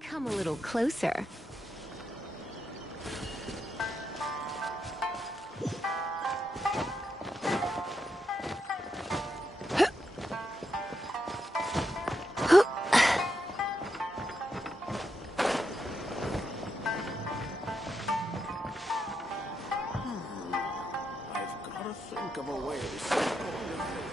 Come a little closer. I've got to think of a way to circle the village.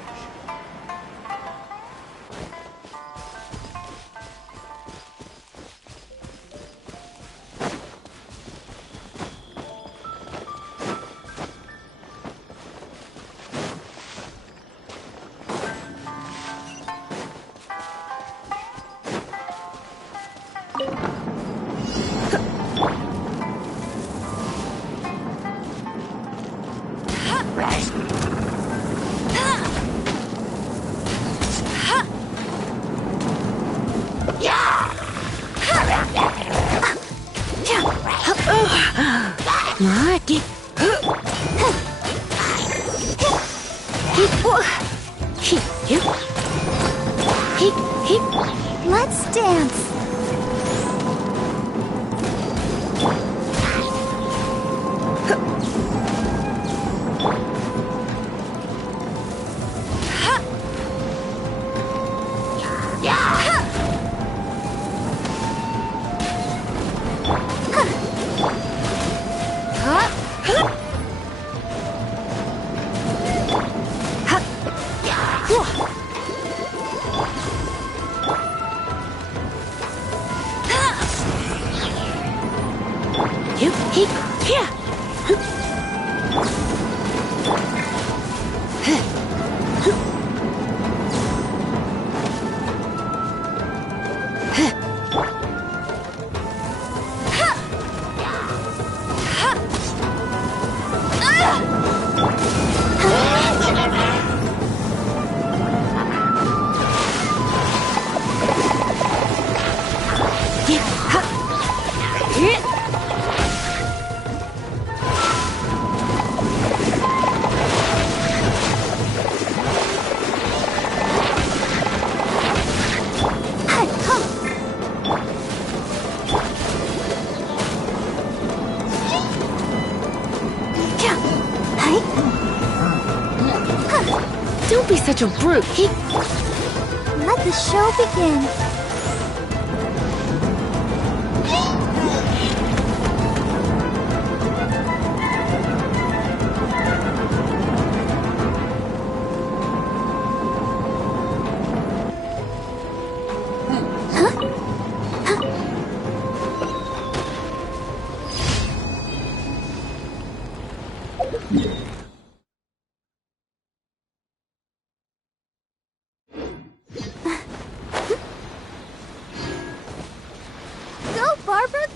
Let's dance. Don't be such a brute. Let the show begin. Go, Barbara,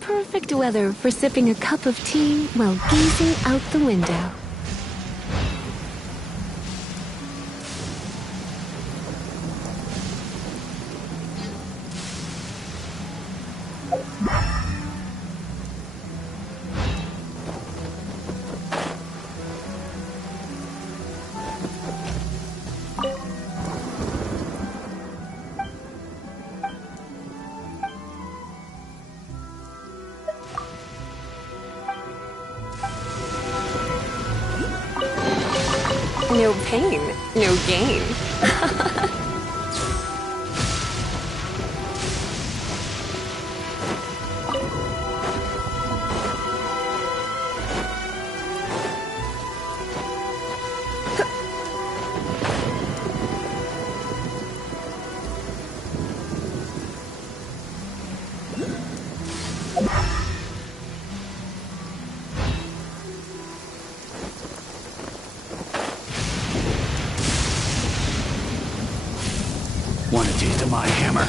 Perfect weather for sipping a cup of tea while gazing out the window. No pain, no gain. Want a taste of my hammer?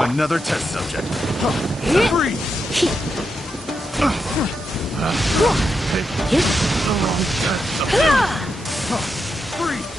Another test subject. Freeze! Freeze!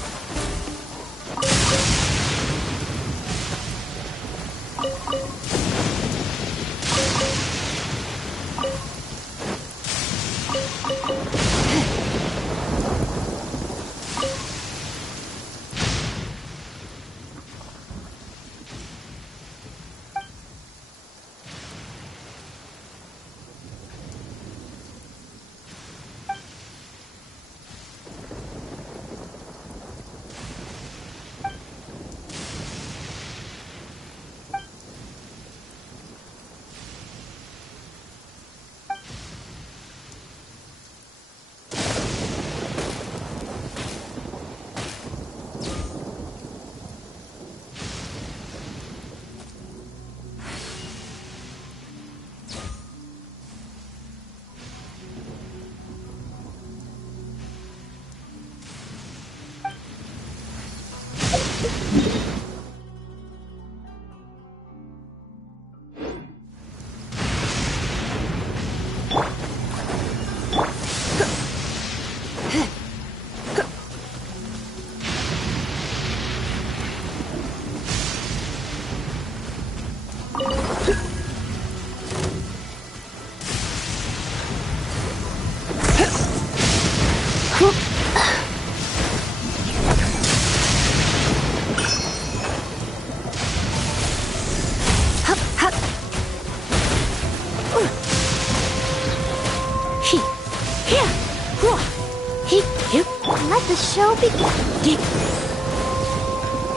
show begins.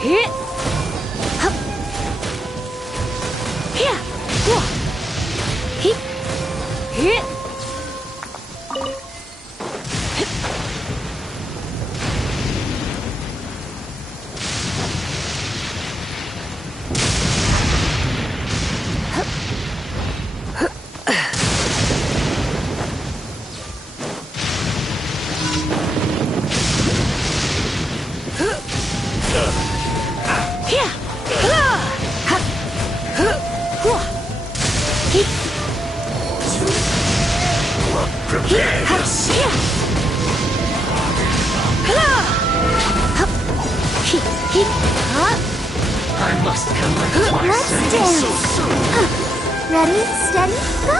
Hit! Hup! Here! Whoa! Hit! Hit! I must collect my Let's senses dance. so soon. Ready, steady, go!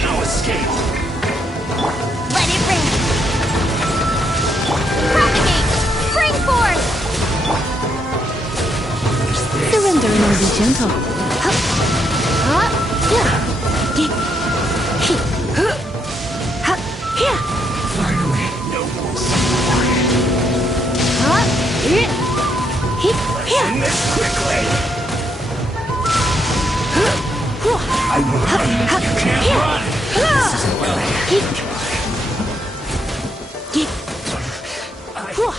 No escape. Let it rain! Propagate! Spring force! Surrender and be gentle. Hup! Hup! Yeah! Get! Hit! Hup! Yeah! Finally, nobles. Hup! Hit! Hit! Yeah! End this quickly. Whoa! I will run. You can't run. This isn't well. Hit! Get! Whoa!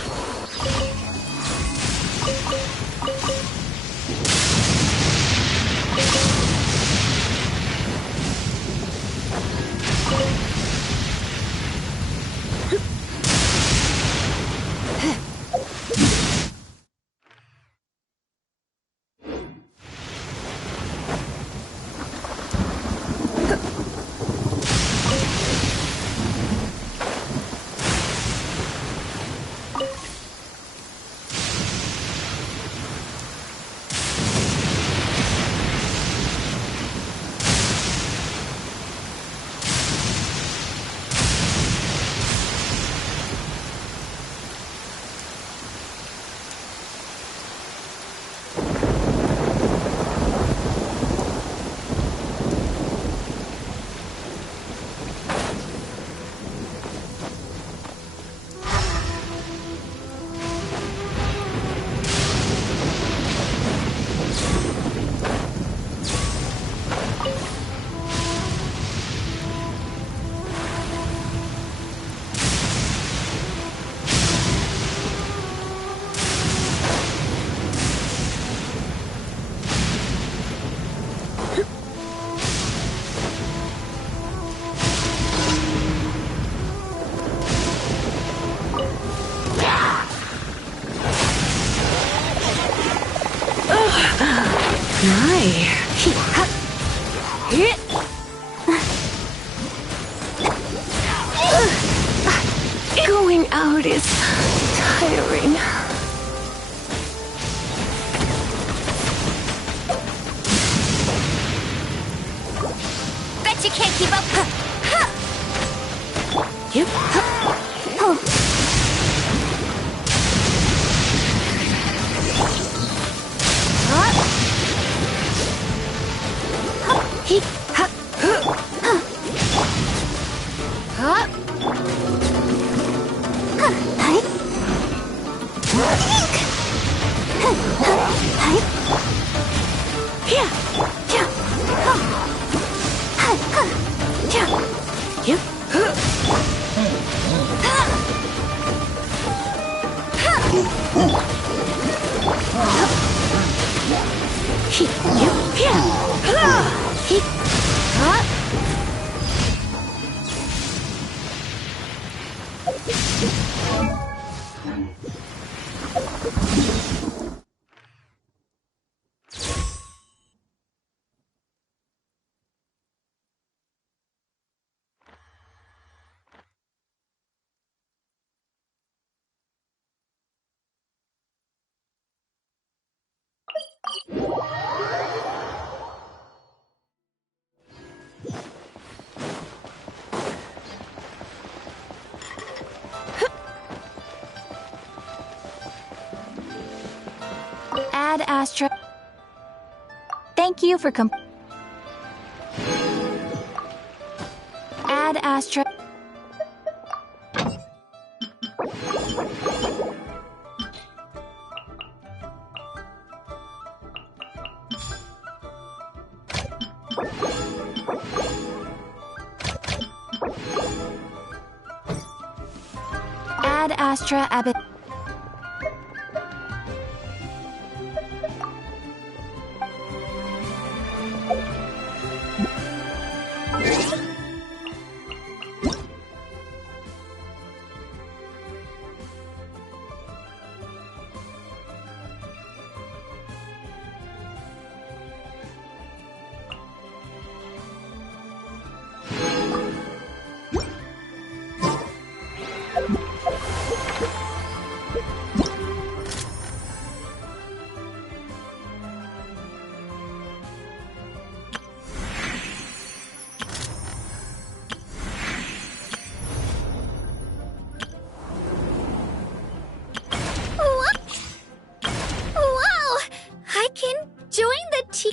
Going out is tiring. Bet you can't keep up. Yep. Oh. He. Ha. Ha. Hi. Yeah. Yeah. Yeah. Yep. He. Yep. Yeah. He. Ha. Ad Astra. Thank you for Ad Astra. Ad Astra Abbot. Wow! I can join the team.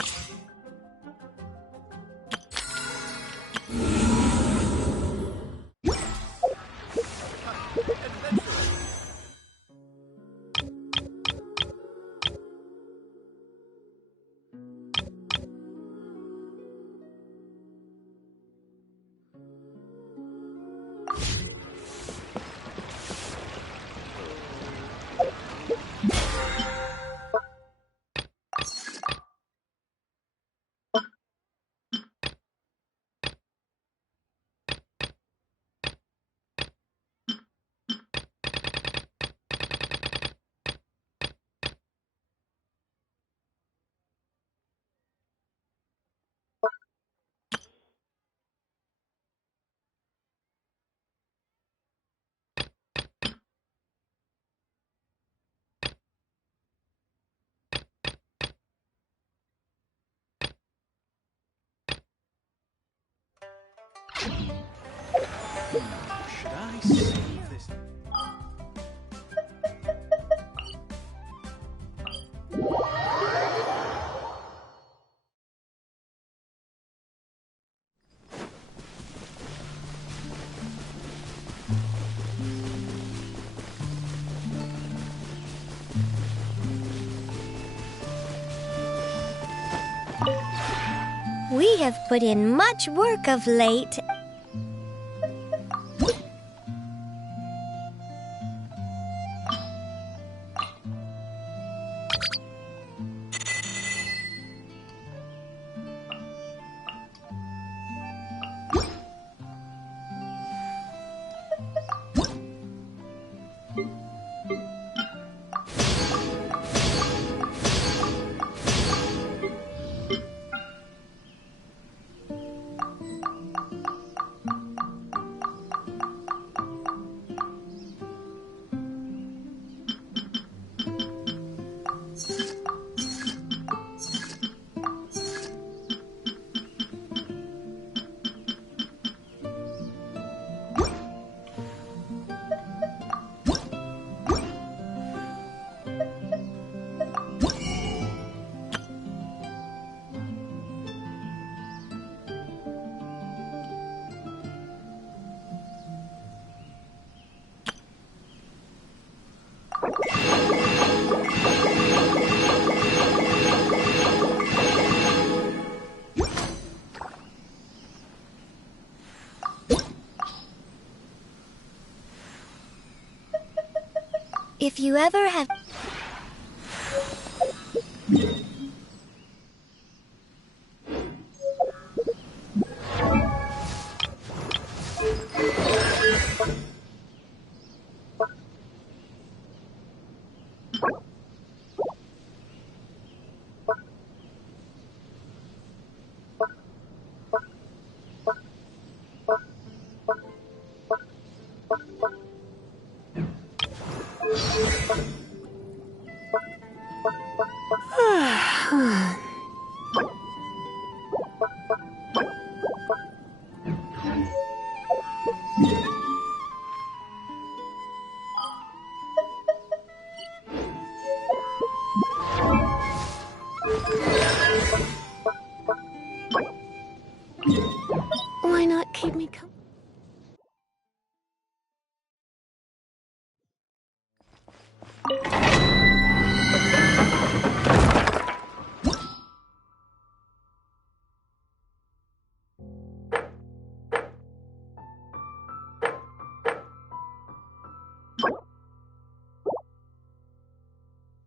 Should I save this? We have put in much work of late. If you ever have... Why not keep me company?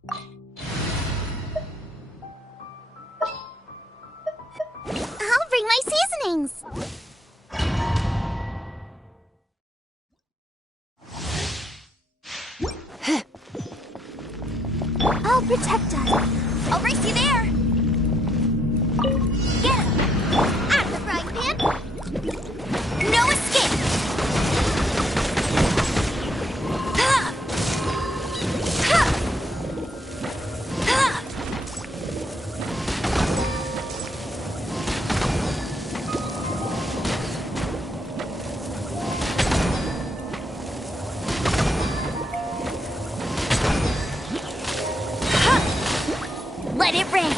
I'll bring my seasonings. I'll protect us. I'll race you there. Get him! Out of the frying pan! No escape! Ha! Ha! Ha! Ha! Let it rain!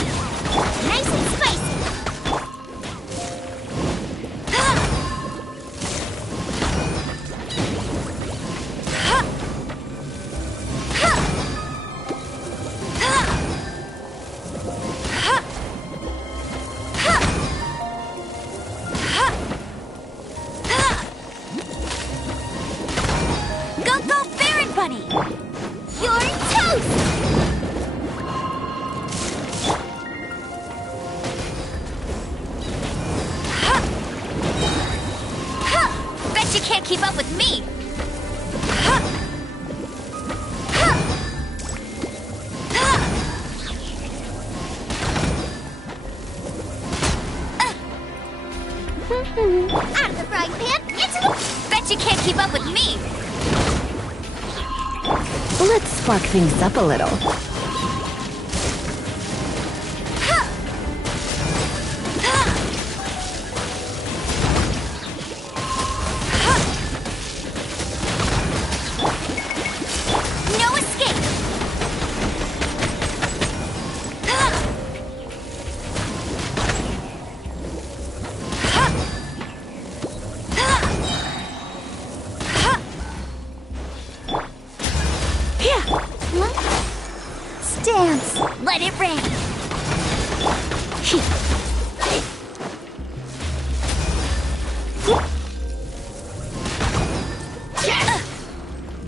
Nice and spicy! Go, Baron Bunny! You're toast! Bet you can't keep up with me! Out of the frying pan, into the... Bet you can't keep up with me! Let's spark things up a little. No escape! Stance! Let it rain!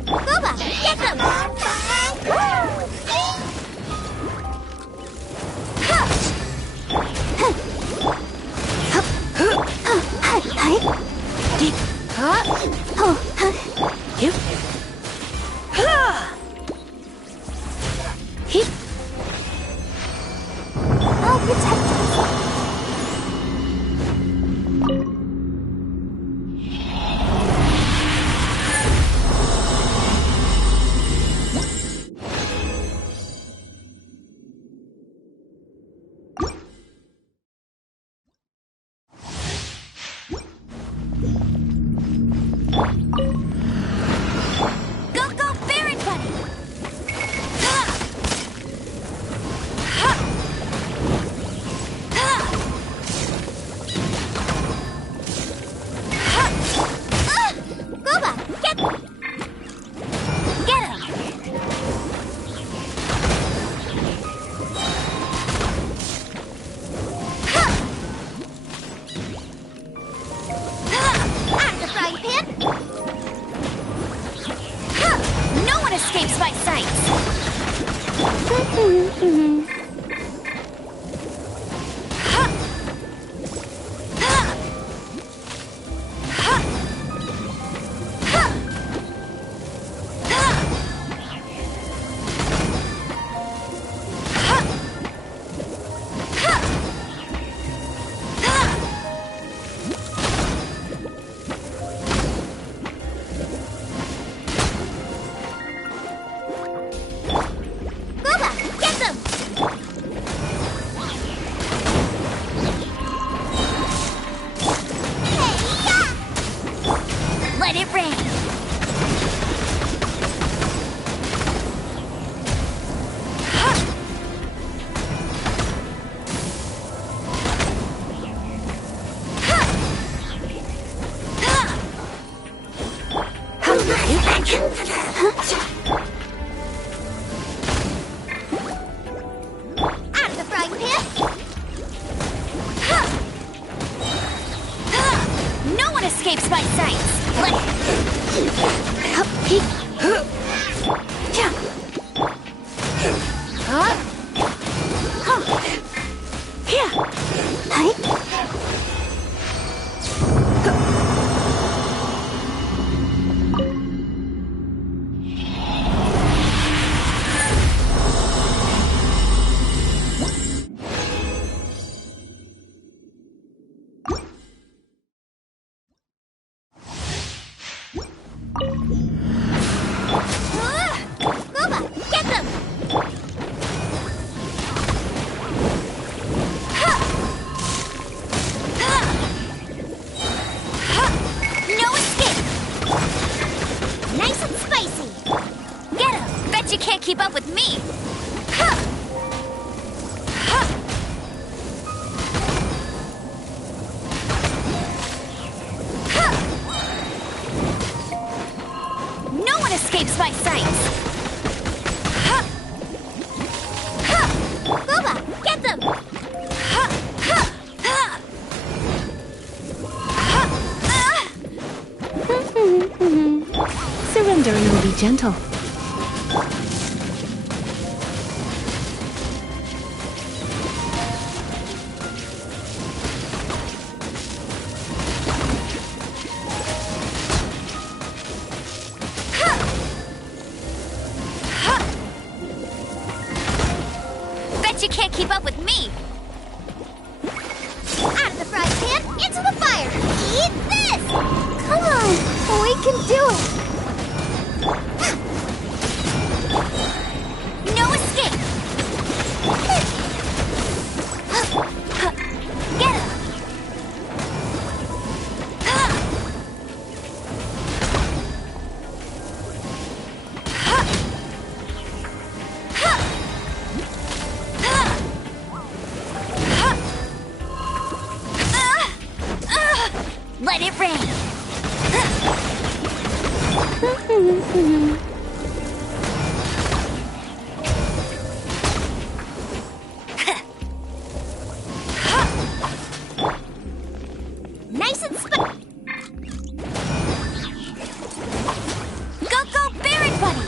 Booba, get them! I'll protect us. Go, Baron Bunny! Get them! No escape! Nice and spicy! Get him! Bet you can't keep up with me! No one escapes my sights! Boba, get them! Surrender and will be gentle. Bet you can't keep up with me! Out of the frying pan, into the fire! Eat this! Come on, we can do it! No escape! Get him! Let it rain! Nice and Go, Barret Buddy!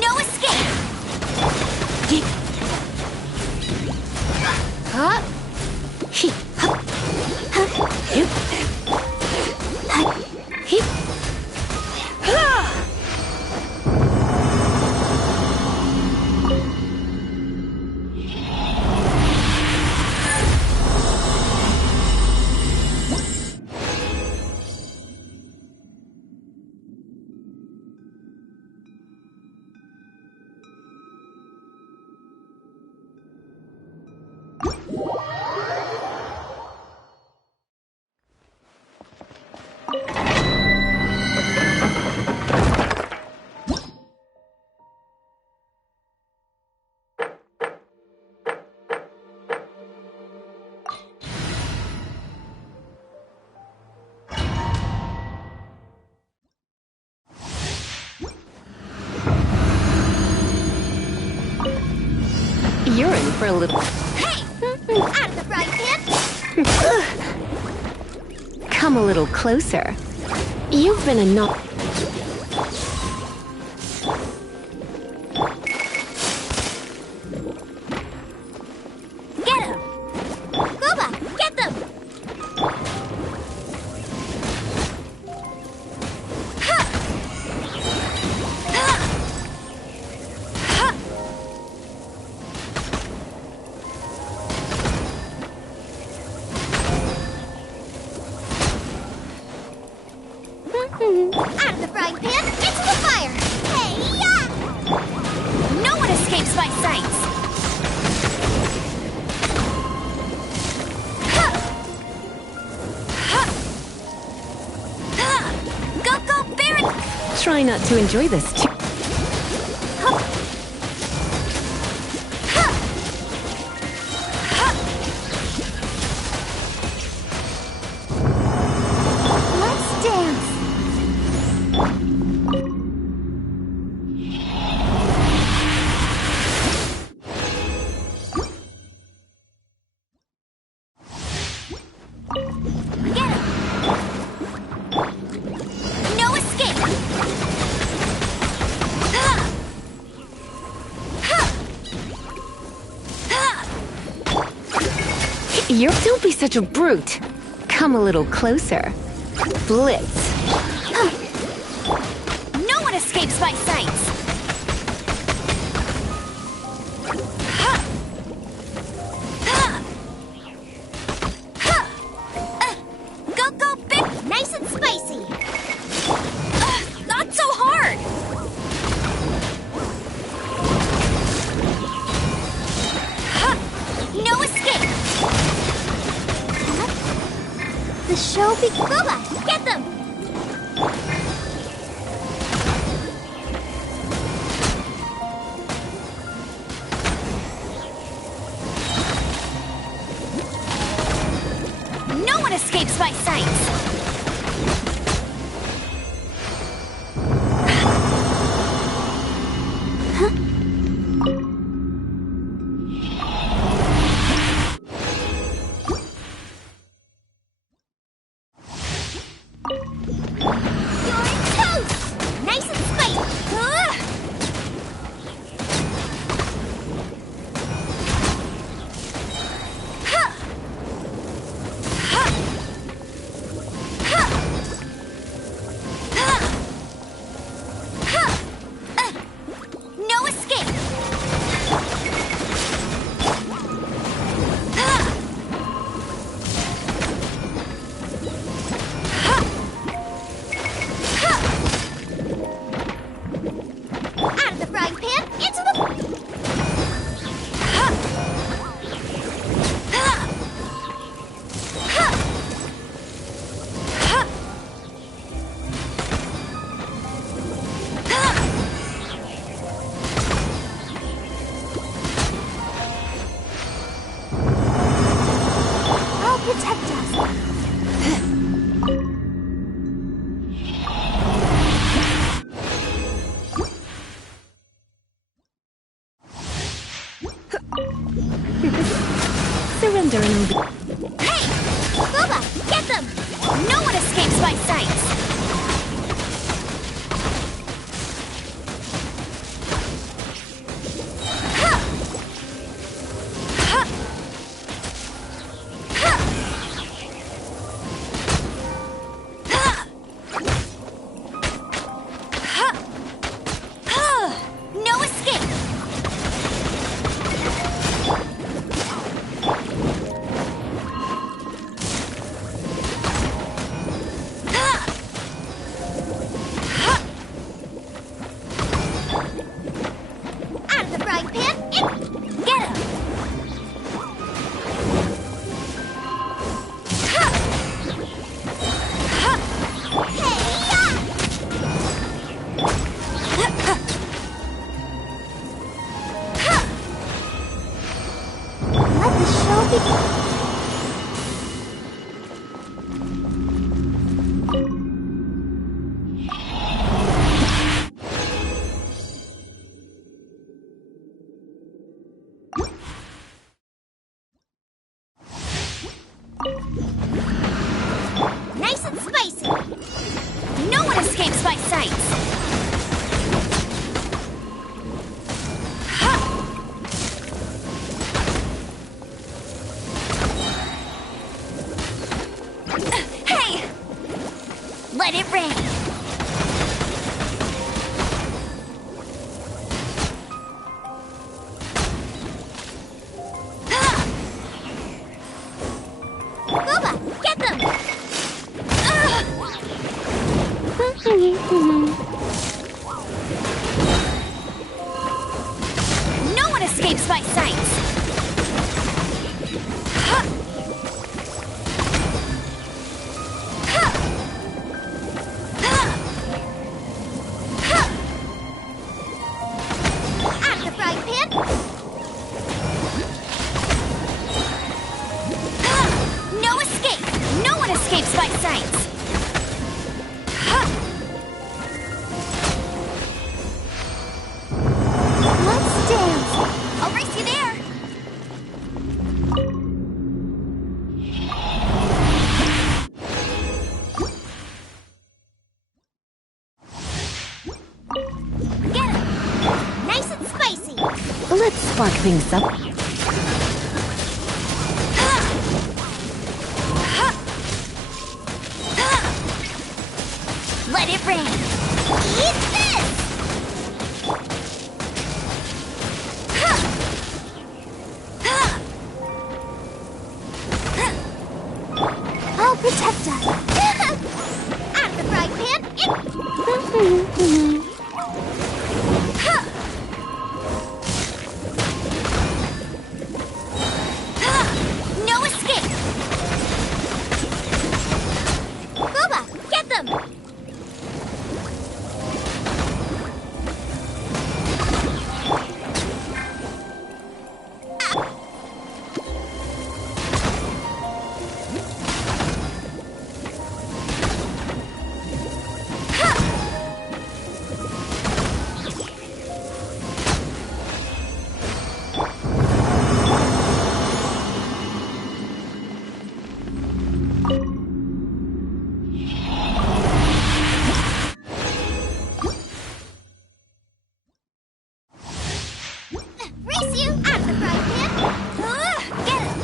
No escape! You're in for a little... Hey! Out of the frying pan! Come a little closer. You've been a no... Get him! Boba, get them! Out of the frying pan, into the fire! Hey-ya! No one escapes my sights! Go, Barret! Try not to enjoy this too... Let's dance! Get him! No escape! Don't be such a brute. Come a little closer. Blitz. No one escapes my sights! Go, go, big! Nice and spicy! Not so hard! No escape! The show be Booba! Get them! No one escapes my sights! Surrender and obey. Hey! Booba! Get them! No one escapes my sights! No escape! Out of the frying pan, get him! Let the show begin. Nice and spicy. No one escapes my sights. Hey! Let it rain. Booba, get them! No one escapes my sights! Out of the frying pan! No escape! No one escapes my sights! Let's dance! I'll race you there! Get him! Nice and spicy! Let's spark things up. Bless you! I'm the frying pan! Get him!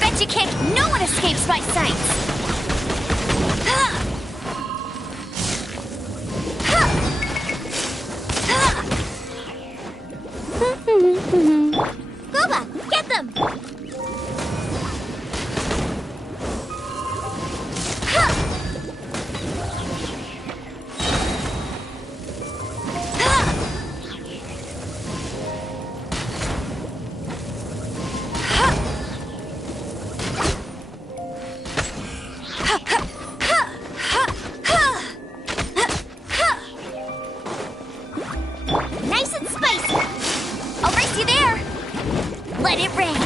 Bet you can't... No one escapes my sights! Goba, get them! Nice and spicy! I'll race you there! Let it rain!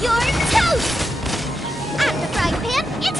You're toast! I'm the frying pan, it's...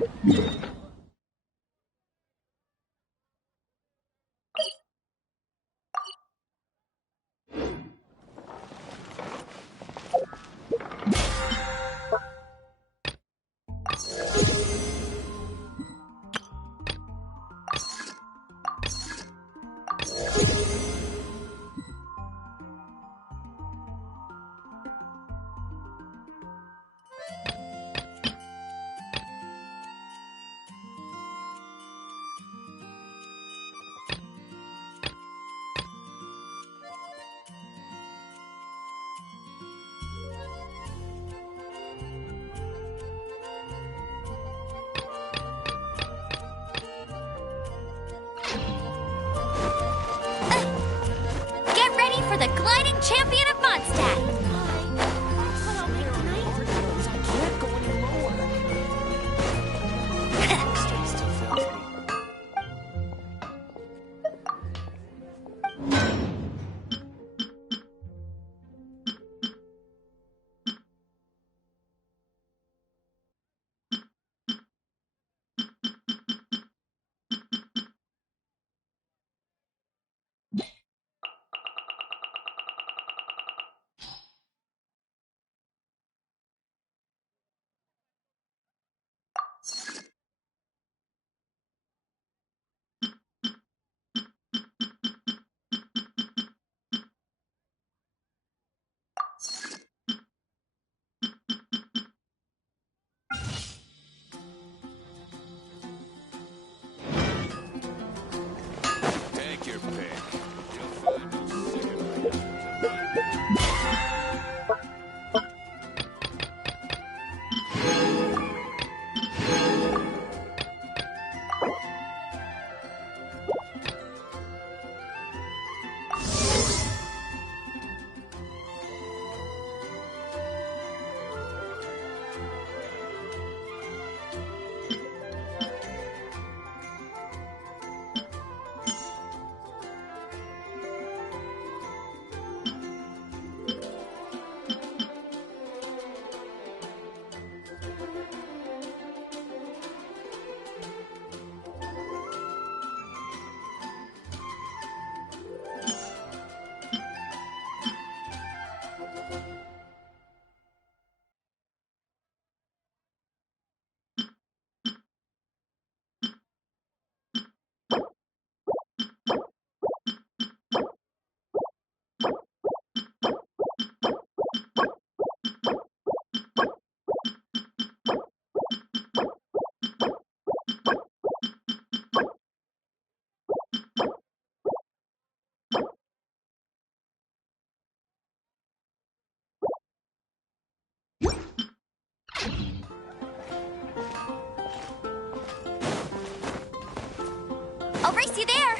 Get ready for the gliding champion of Mondstadt! I can't go any lower. Streets still fails me. Take your pick. You'll find no cigarette to find. I'll race you there!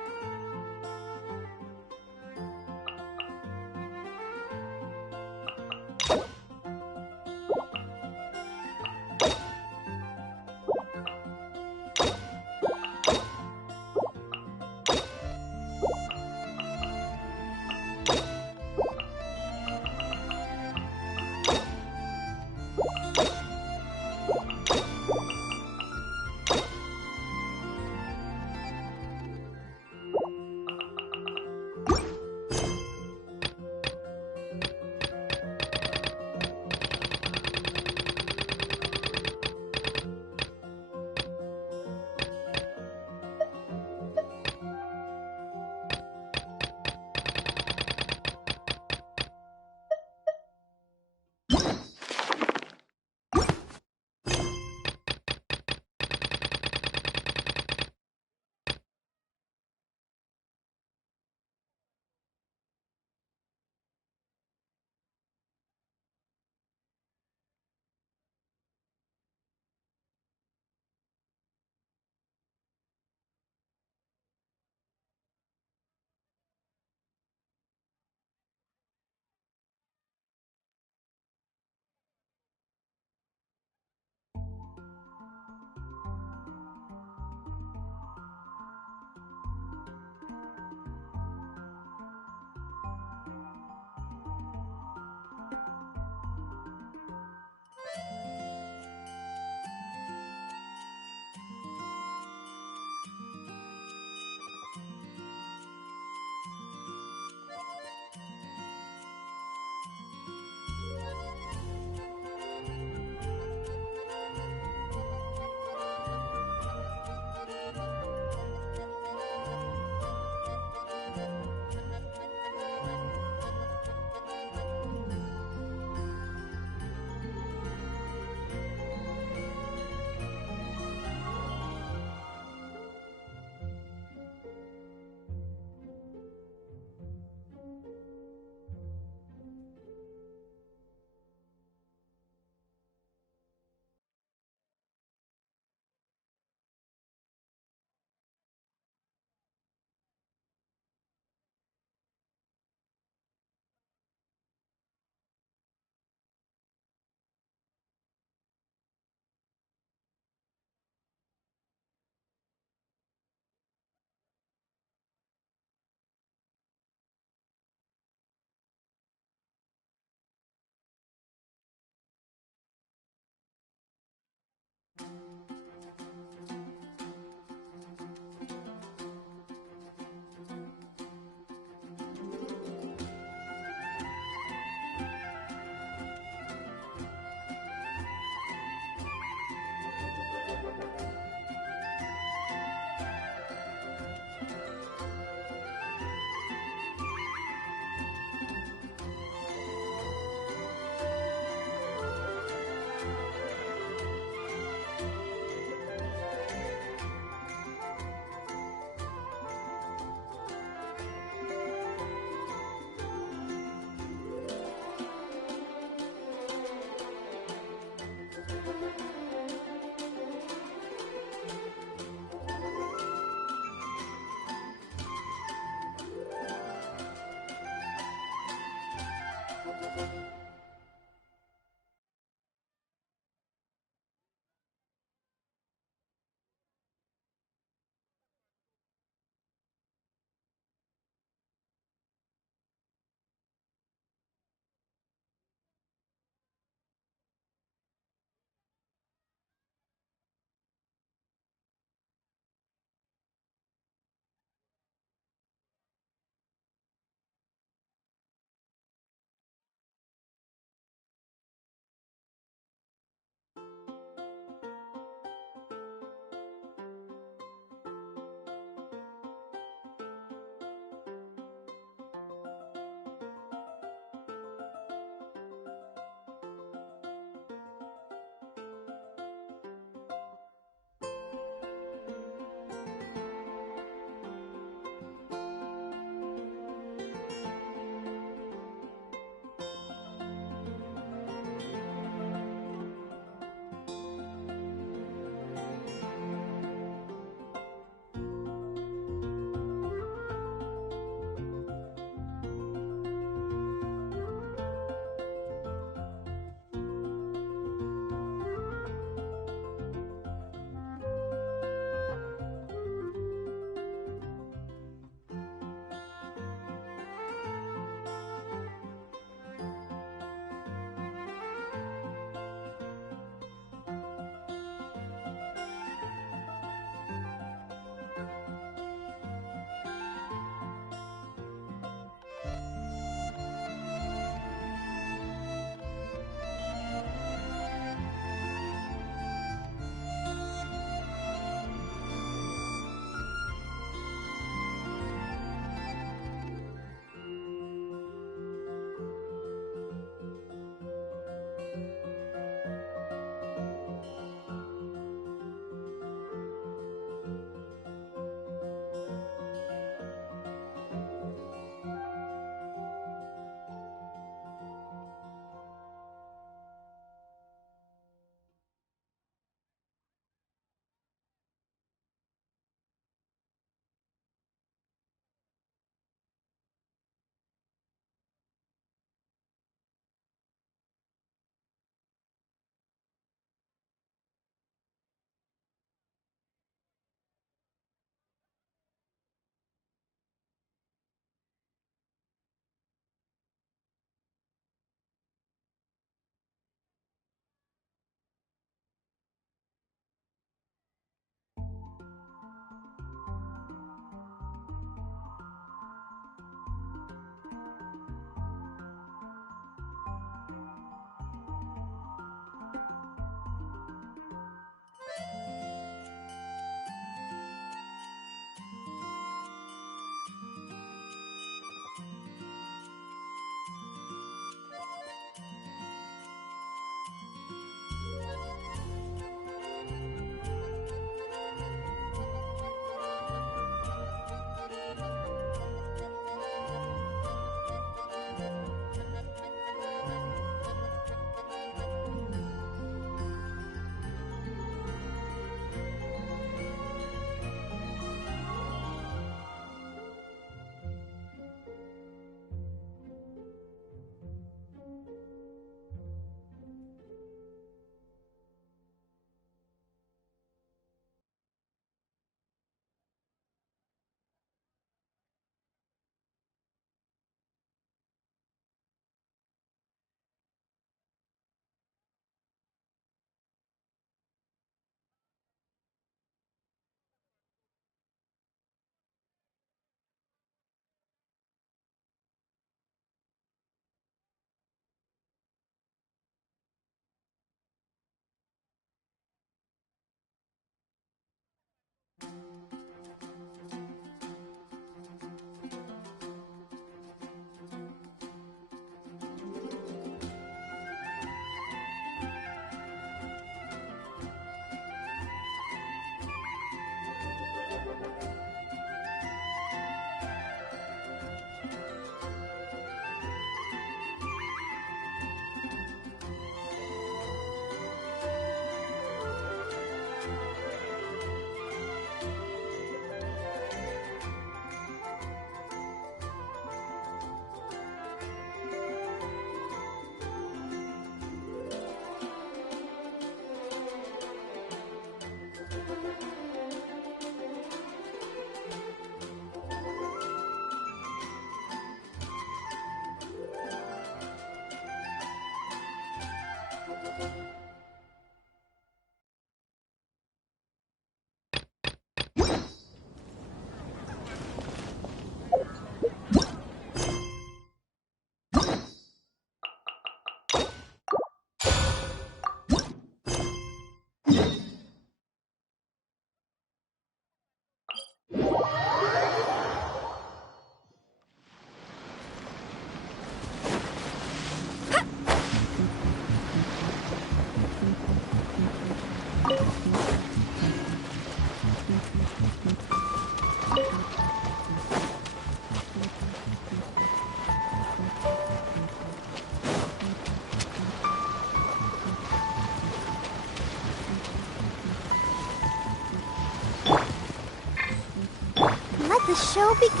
the show begins.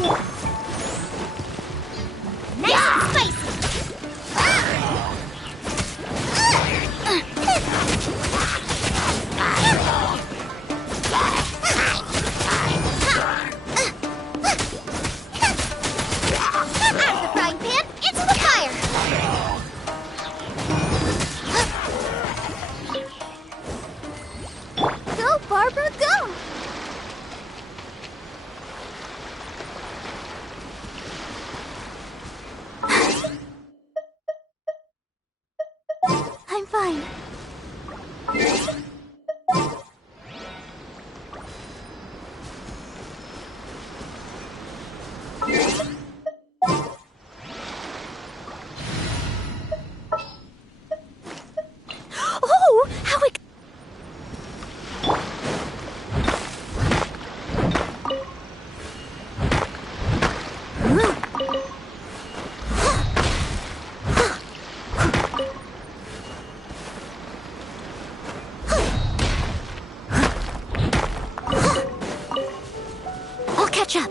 Nice and spicy. Out of the frying pan, into the fire. Go, Barbara, go! I'm fine. Oh, how I'll catch up.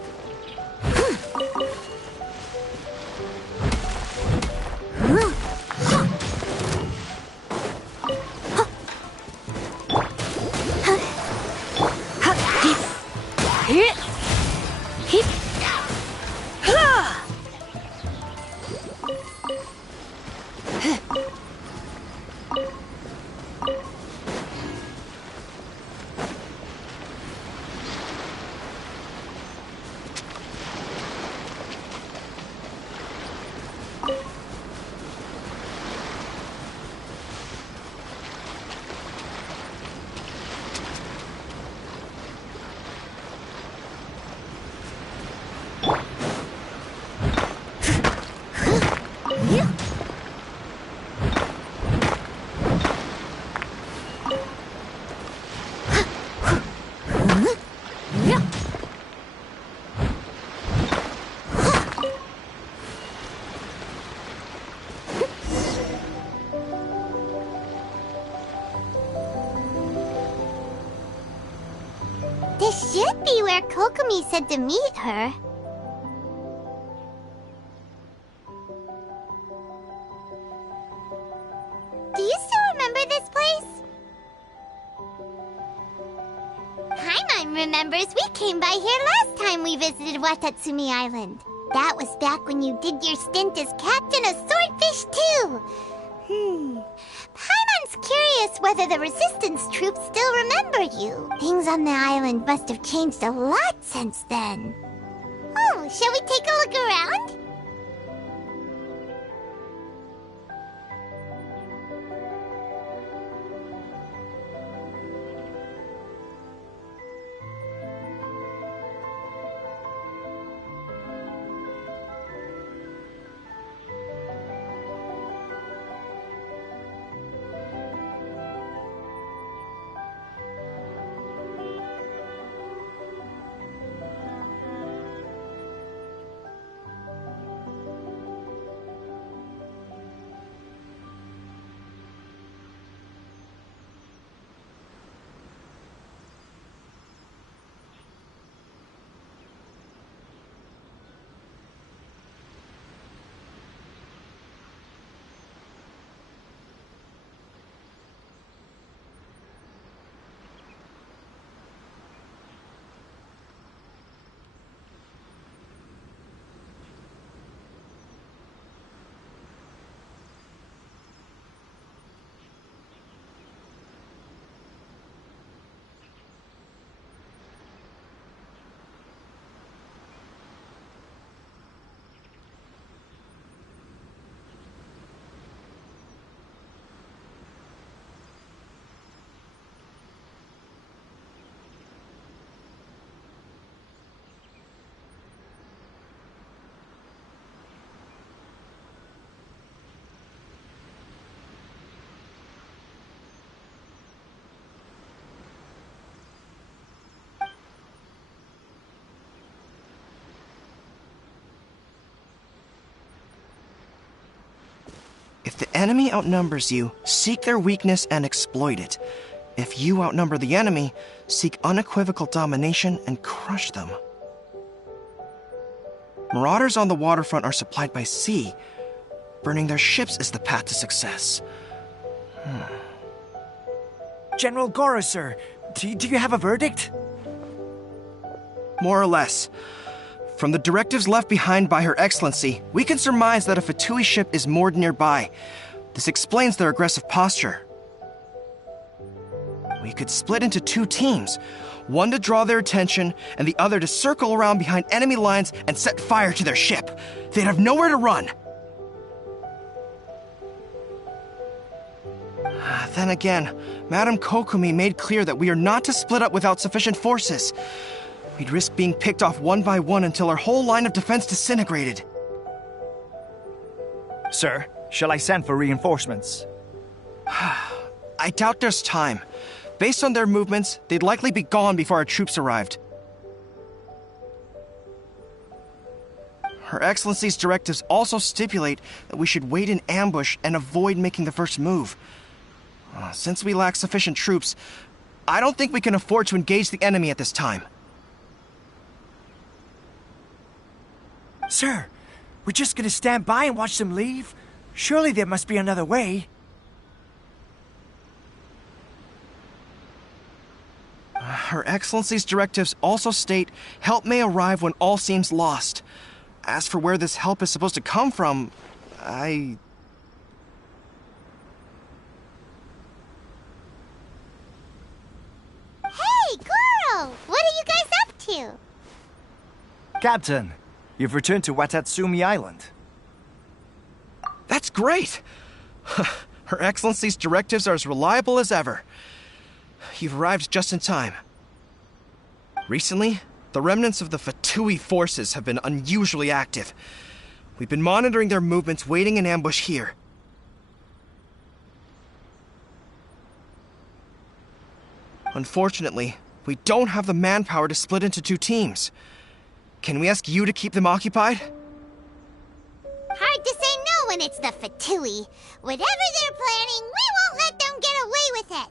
This should be where Kokomi said to meet her. Do you still remember this place? Paimon remembers we came by here last time we visited Watatsumi Island. That was back when you did your stint as captain of Swordfish too. Paimon's curious whether the resistance troops still remember you. Things on the island must have changed a lot since then. Oh, shall we take a look around? If the enemy outnumbers you, seek their weakness and exploit it. If you outnumber the enemy, seek unequivocal domination and crush them. Marauders on the waterfront are supplied by sea. Burning their ships is the path to success. General Goro, sir, do you have a verdict? More or less. From the directives left behind by Her Excellency, we can surmise that a Fatui ship is moored nearby. This explains their aggressive posture. We could split into 2 teams, one to draw their attention, and the other to circle around behind enemy lines and set fire to their ship. They'd have nowhere to run. Then again, Madame Kokumi made clear that we are not to split up without sufficient forces. We'd risk being picked off one by one until our whole line of defense disintegrated. Sir, shall I send for reinforcements? I doubt there's time. Based on their movements, they'd likely be gone before our troops arrived. Her Excellency's directives also stipulate that we should wait in ambush and avoid making the first move. Since we lack sufficient troops, I don't think we can afford to engage the enemy at this time. Sir, we're just gonna stand by and watch them leave? Surely there must be another way. Her Excellency's directives also state help may arrive when all seems lost. As for where this help is supposed to come from, Hey, Goro! What are you guys up to? Captain, you've returned to Watatsumi Island. That's great! Her Excellency's directives are as reliable as ever. You've arrived just in time. Recently, the remnants of the Fatui forces have been unusually active. We've been monitoring their movements, waiting in ambush here. Unfortunately, we don't have the manpower to split into 2 teams. Can we ask you to keep them occupied? Hard to say no when it's the Fatui. Whatever they're planning, we won't let them get away with it.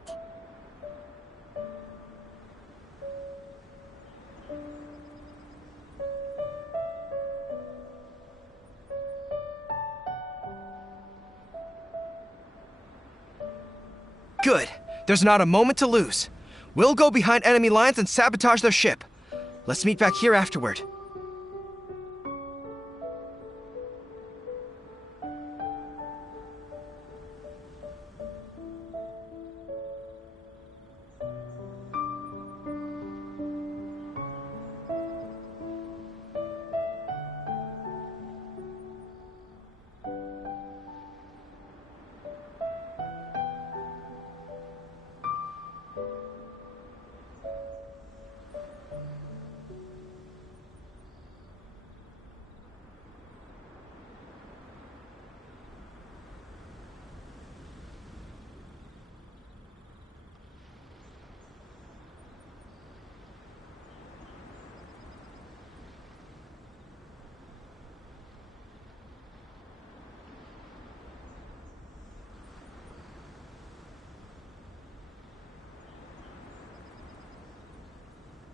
Good. There's not a moment to lose. We'll go behind enemy lines and sabotage their ship. Let's meet back here afterward.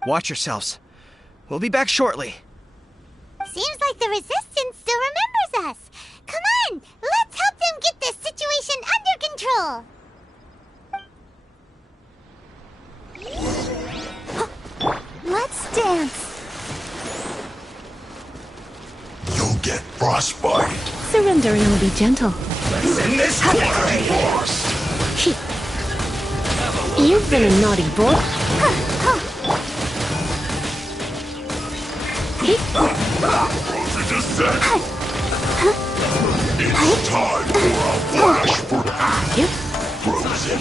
Watch yourselves. We'll be back shortly. Seems like the Resistance still remembers us. Come on, let's help them get this situation under control. Let's dance. You'll get frostbite. Surrender and I'll be gentle. Let's end this first. You've been a naughty boy. Frozen to set. It's time for a flash for Yep. Frozen.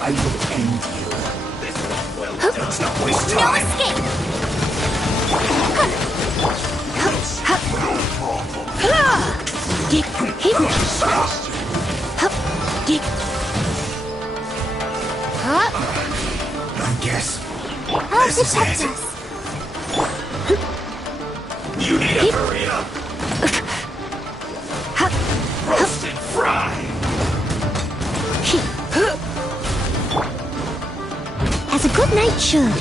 I will end you. This one will. Let's not waste No time. escape. No problem. I guess I'll this is protect it. us. You need to hurry up. Roast and fry. As a good knight should.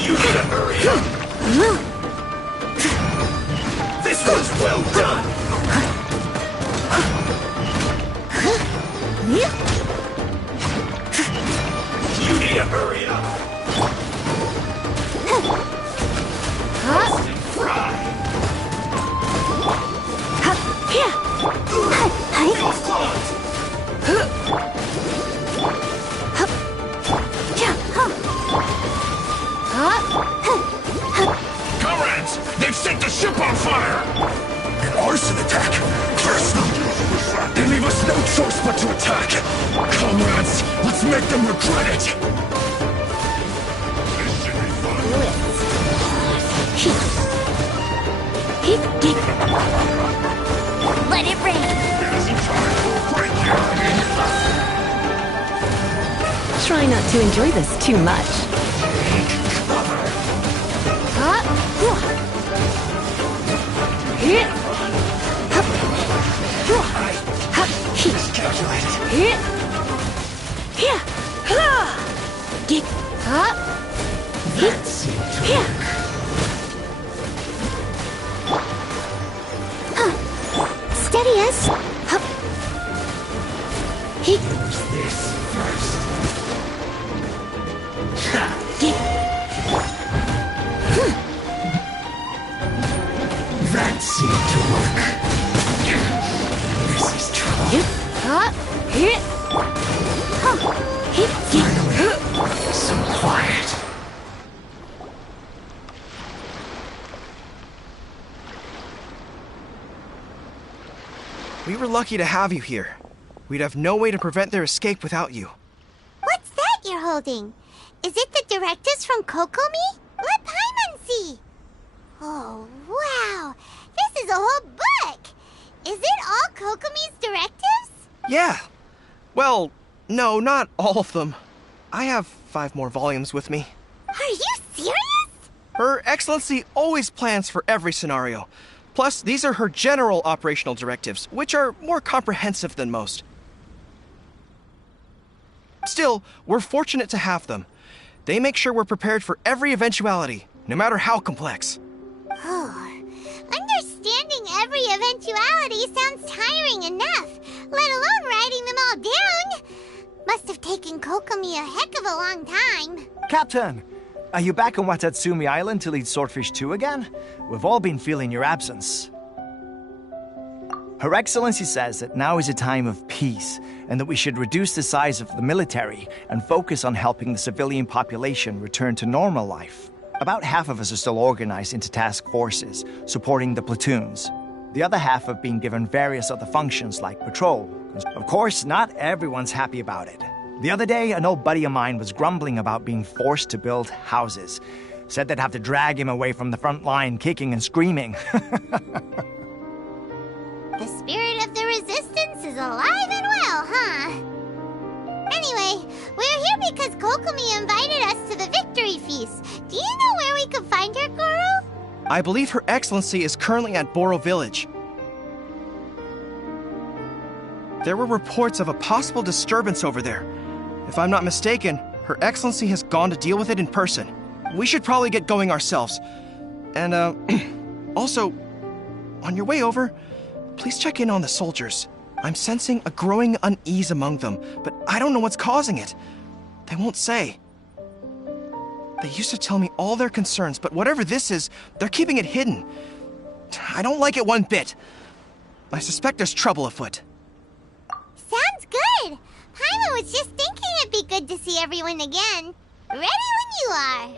You need to hurry up. was well done! You need to hurry up! Roast and fry! Go front! Comrades! They've set the ship on fire! An arson attack! First, they leave us no choice but to attack! Comrades, let's make them regret it! This should be fun! Let it rain. It isn't time for a break yet! Try not to enjoy this too much. Steady us. Use this first. That seemed to work. This is trouble. So quiet. We were lucky to have you here. We'd have no way to prevent their escape without you. What's that you're holding? Is it the directives from Kokomi? Let Paimon see. Oh, wow. This is a whole book. Is it all Kokomi's directives? Yeah. Well, no, not all of them. I have 5 more volumes with me. Are you serious? Her Excellency always plans for every scenario. Plus, these are her general operational directives, which are more comprehensive than most. Still, we're fortunate to have them. They make sure we're prepared for every eventuality, no matter how complex. Oh, understanding every eventuality sounds tiring enough, let alone writing them all down. Must have taken Kokomi a heck of a long time. Captain, are you back on Watatsumi Island to lead Swordfish 2 again? We've all been feeling your absence. Her Excellency says that now is a time of peace, and that we should reduce the size of the military and focus on helping the civilian population return to normal life. About half of us are still organized into task forces, supporting the platoons. The other half have been given various other functions like patrol. Of course, not everyone's happy about it. The other day, an old buddy of mine was grumbling about being forced to build houses. Said they'd have to drag him away from the front line, kicking and screaming. The spirit of the resistance is alive and well, huh? Anyway, we're here because Kokomi invited us to the victory feast. Do you know where we could find her, Guru? I believe Her Excellency is currently at Boro Village. There were reports of a possible disturbance over there. If I'm not mistaken, Her Excellency has gone to deal with it in person. We should probably get going ourselves. And, also, on your way over, please check in on the soldiers. I'm sensing a growing unease among them, but I don't know what's causing it. They won't say. They used to tell me all their concerns, but whatever this is, they're keeping it hidden. I don't like it one bit. I suspect there's trouble afoot. Sounds good. Paimon was just thinking it'd be good to see everyone again. Ready when you are.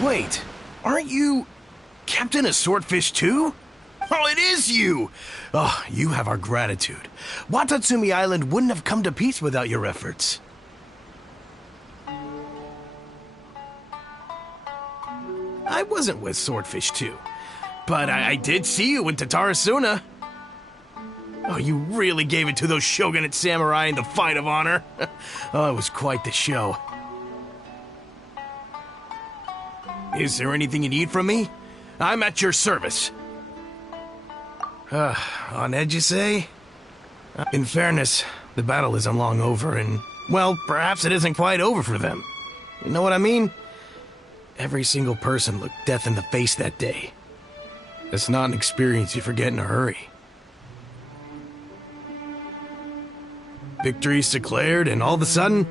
Wait, aren't you Captain of Swordfish too? Oh, it is you! Oh, you have our gratitude. Watatsumi Island wouldn't have come to peace without your efforts. I wasn't with Swordfish 2, but I did see you in Tatarasuna. Oh, you really gave it to those shogunate samurai in the fight of honor. Oh, it was quite the show. Is there anything you need from me? I'm at your service. On edge, you say? In fairness, the battle isn't long over, and, well, perhaps it isn't quite over for them. You know what I mean? Every single person looked death in the face that day. It's not an experience you forget in a hurry. Victory's declared, and all of a sudden,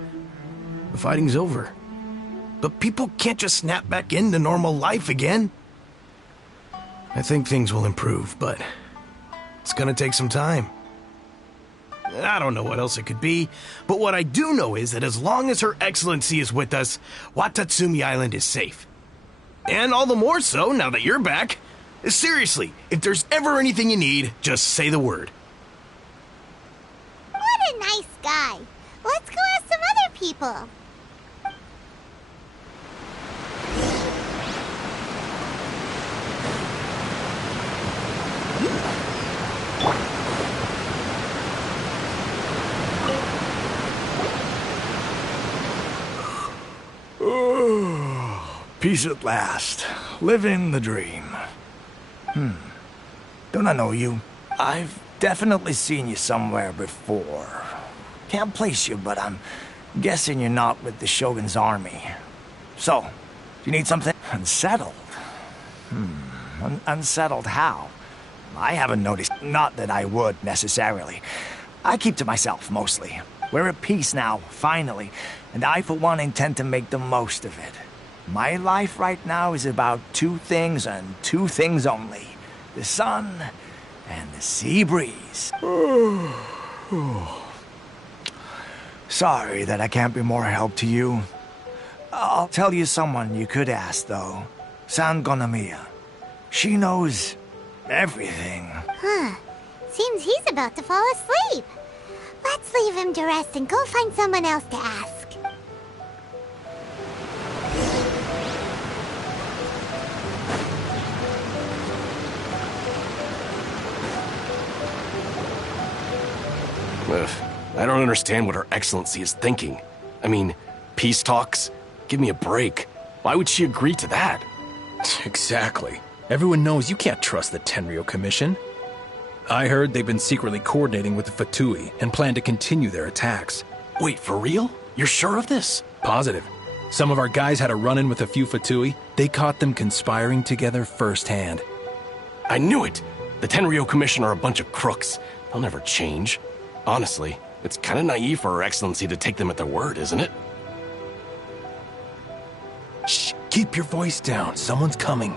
the fighting's over. But people can't just snap back into normal life again. I think things will improve, but it's gonna take some time. I don't know what else it could be, but what I do know is that as long as Her Excellency is with us, Watatsumi Island is safe. And all the more so now that you're back. Seriously, if there's ever anything you need, just say the word. What a nice guy. Let's go ask some other people. Peace at last. Living the dream. Don't I know you? I've definitely seen you somewhere before. Can't place you, but I'm guessing you're not with the Shogun's army. So, do you need something? Unsettled? Unsettled how? I haven't noticed. Not that I would, necessarily. I keep to myself, mostly. We're at peace now, finally, and I, for one, intend to make the most of it. My life right now is about two things and two things only. The sun and the sea breeze. Sorry that I can't be more help to you. I'll tell you someone you could ask, though. Sangonomiya. She knows everything. Seems he's about to fall asleep. Let's leave him to rest and go find someone else to ask. I don't understand what Her Excellency is thinking. I mean, peace talks? Give me a break. Why would she agree to that? Exactly. Everyone knows you can't trust the Tenryo Commission. I heard they've been secretly coordinating with the Fatui and plan to continue their attacks. Wait, for real? You're sure of this? Positive. Some of our guys had a run-in with a few Fatui. They caught them conspiring together firsthand. I knew it! The Tenryo Commission are a bunch of crooks. They'll never change. Honestly, it's kind of naive for Her Excellency to take them at their word, isn't it? Shh! Keep your voice down. Someone's coming.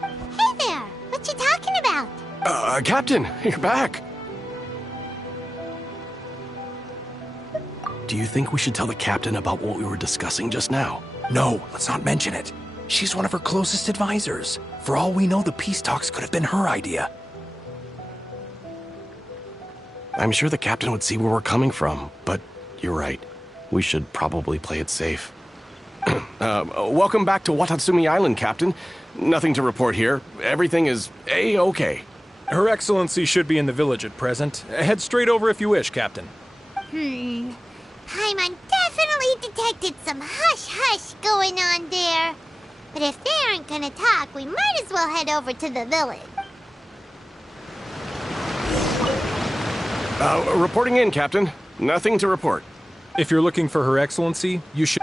Hey there! What you talking about? Captain, you're back! Do you think we should tell the captain about what we were discussing just now? No, let's not mention it. She's one of her closest advisors. For all we know, the peace talks could have been her idea. I'm sure the captain would see where we're coming from, but you're right. We should probably play it safe. Welcome back to Watatsumi Island, Captain. Nothing to report here. Everything is A-okay. Her Excellency should be in the village at present. Head straight over if you wish, Captain. Paimon definitely detected some hush-hush going on there. But if they aren't gonna talk, we might as well head over to the village. Reporting in, Captain. Nothing to report. If you're looking for Her Excellency, you should...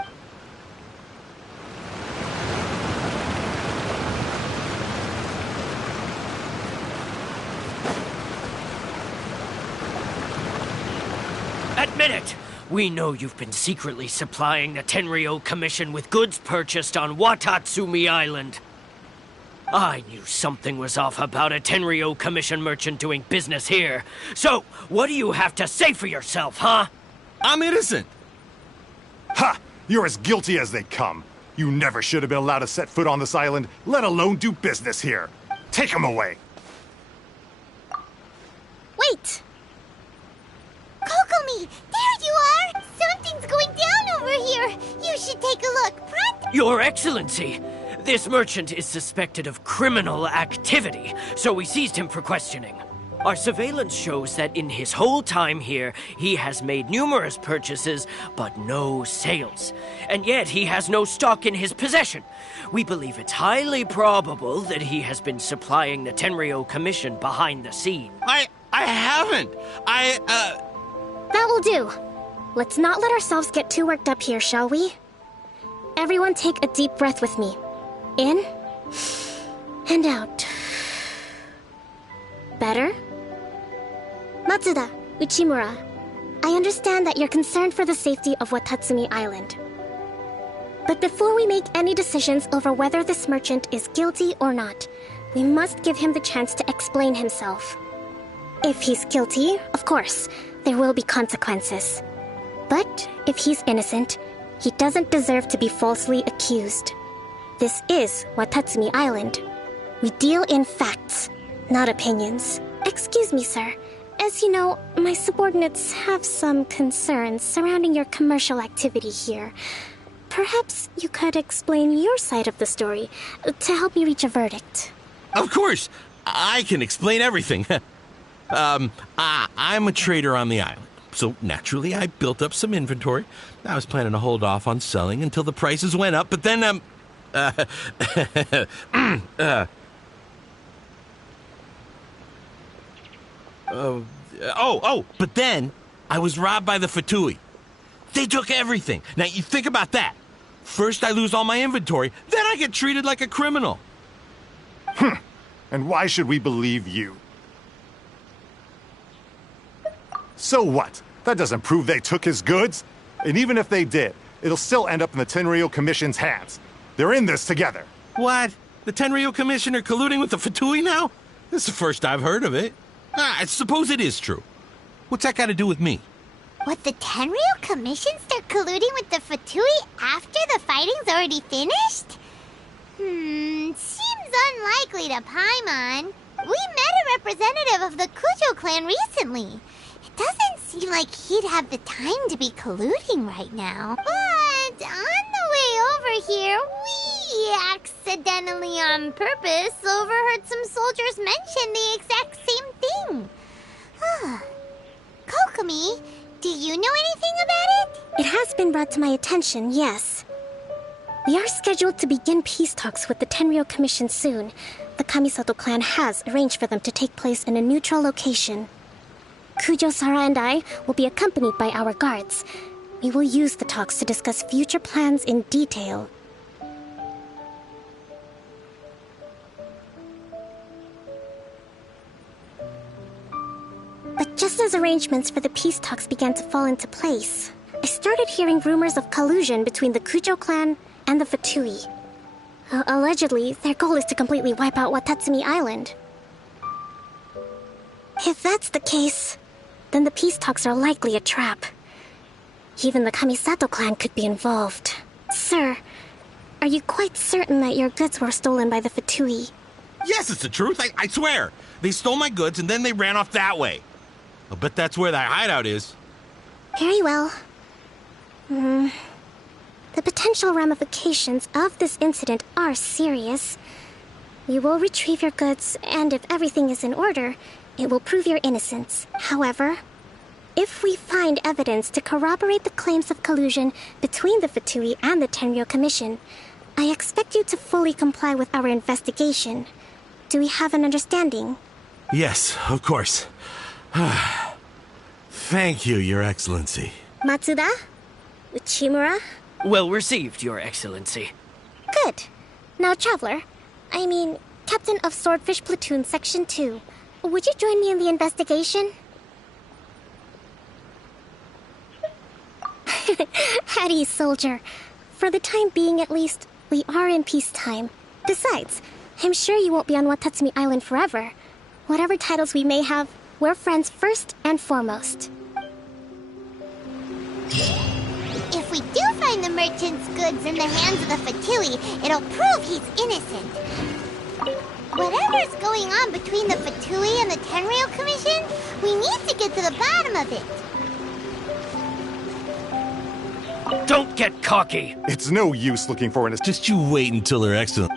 Admit it! We know you've been secretly supplying the Tenryo Commission with goods purchased on Watatsumi Island. I knew something was off about a Tenryo Commission merchant doing business here. So, what do you have to say for yourself, huh? I'm innocent. Ha! You're as guilty as they come. You never should have been allowed to set foot on this island, let alone do business here. Take him away. Wait! Kokomi, there you are! Something's going down over here. You should take a look. Your Excellency, this merchant is suspected of criminal activity, so we seized him for questioning. Our surveillance shows that in his whole time here, he has made numerous purchases, but no sales. And yet he has no stock in his possession. We believe it's highly probable that he has been supplying the Tenryo Commission behind the scene. I haven't. That will do. Let's not let ourselves get too worked up here, shall we? Everyone take a deep breath with me. In and out. Better? Matsuda, Uchimura, I understand that you're concerned for the safety of Watatsumi Island. But before we make any decisions over whether this merchant is guilty or not, we must give him the chance to explain himself. If he's guilty, of course, there will be consequences. But if he's innocent, he doesn't deserve to be falsely accused. This is Watatsumi Island. We deal in facts, not opinions. Excuse me, sir. As you know, my subordinates have some concerns surrounding your commercial activity here. Perhaps you could explain your side of the story to help me reach a verdict. Of course, I can explain everything. I'm a trader on the island, so naturally I built up some inventory. I was planning to hold off on selling until the prices went up, but then, but then I was robbed by the Fatui. They took everything. Now, you think about that. First I lose all my inventory, then I get treated like a criminal. And why should we believe you? So what? That doesn't prove they took his goods. And even if they did, it'll still end up in the Tenryo Commission's hands. They're in this together. What? The Tenryo Commission are colluding with the Fatui now? This is the first I've heard of it. I suppose it is true. What's that got to do with me? What, the Tenryo Commission start colluding with the Fatui after the fighting's already finished? Seems unlikely to Paimon. We met a representative of the Kujo clan recently. It doesn't seem like he'd have the time to be colluding right now. But on the way over here, we accidentally on purpose overheard some soldiers mention the exact same thing. Kokomi, do you know anything about it? It has been brought to my attention, yes. We are scheduled to begin peace talks with the Tenryo Commission soon. The Kamisato clan has arranged for them to take place in a neutral location. Kujo-Sara and I will be accompanied by our guards. We will use the talks to discuss future plans in detail. But just as arrangements for the peace talks began to fall into place, I started hearing rumors of collusion between the Kujo clan and the Fatui. Allegedly, their goal is to completely wipe out Watatsumi Island. If that's the case, then the peace talks are likely a trap. Even the Kamisato clan could be involved. Sir, are you quite certain that your goods were stolen by the Fatui? Yes, it's the truth. I swear. They stole my goods and then they ran off that way. I'll bet that's where that hideout is. Very well. The potential ramifications of this incident are serious. We will retrieve your goods, and if everything is in order, it will prove your innocence. However, if we find evidence to corroborate the claims of collusion between the Fatui and the Tenryo Commission, I expect you to fully comply with our investigation. Do we have an understanding? Yes, of course. Thank you, Your Excellency. Matsuda? Uchimura? Well received, Your Excellency. Good. Now, Traveler, Captain of Swordfish Platoon Section 2, would you join me in the investigation? At ease, soldier. For the time being, at least, we are in peacetime. Besides, I'm sure you won't be on Watatsumi Island forever. Whatever titles we may have, we're friends first and foremost. If we do find the merchant's goods in the hands of the Fatui, it'll prove he's innocent. Whatever's going on between the Fatui and the Tenryou Commission, we need to get to the bottom of it. Don't get cocky! It's no use looking for an... Just you wait until Her Excellency...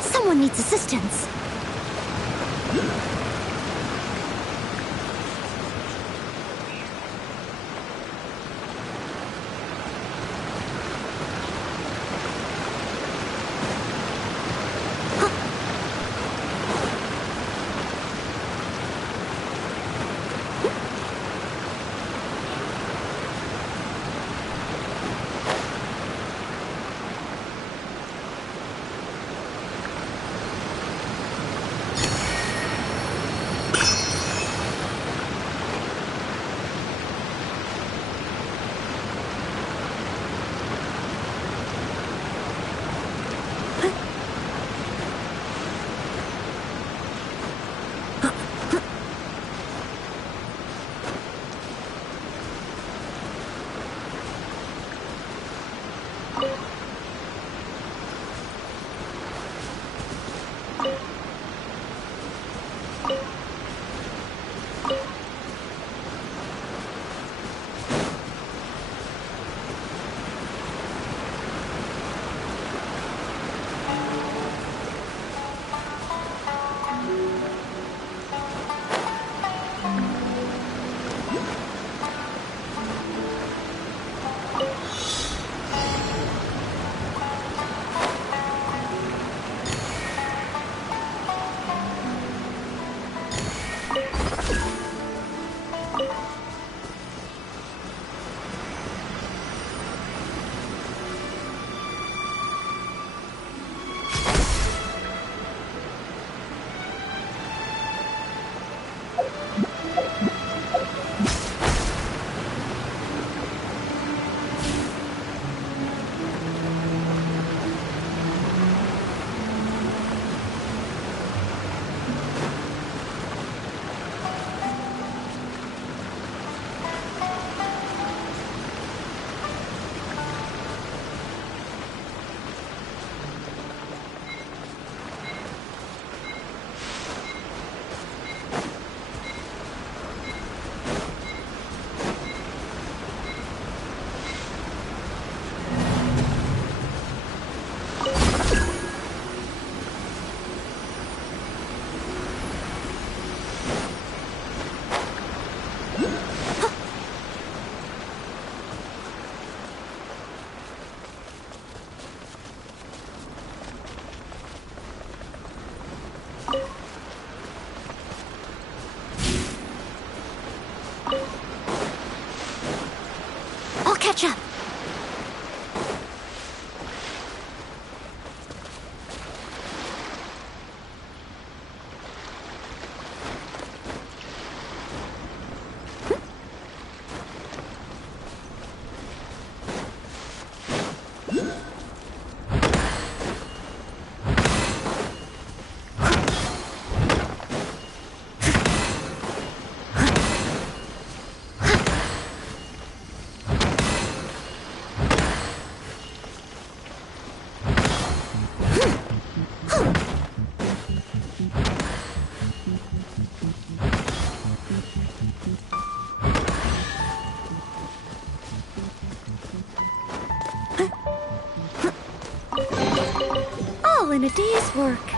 Someone needs assistance. than a day's work.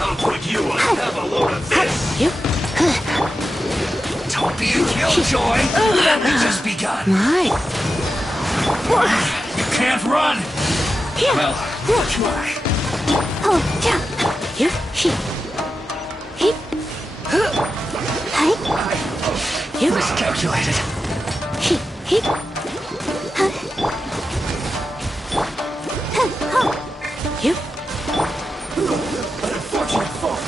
I'll put you on have a load of this! Don't be a killjoy! We've just begun! Right. You can't run! Well, try. Miscalculated. An unfortunate fault.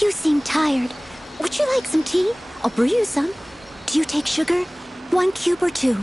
You seem tired. Would you like some tea? I'll brew you some. Do you take sugar? 1 cube or 2?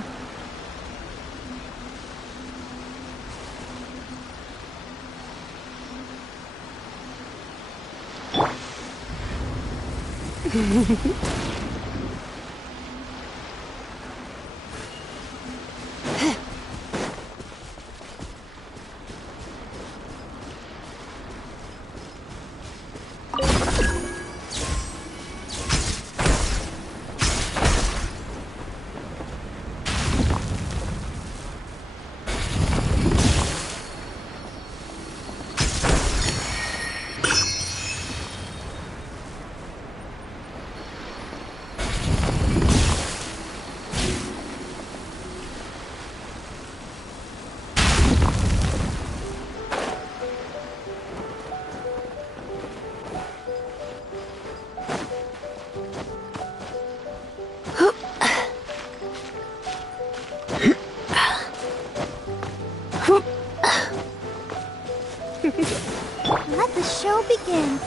Let the show begin.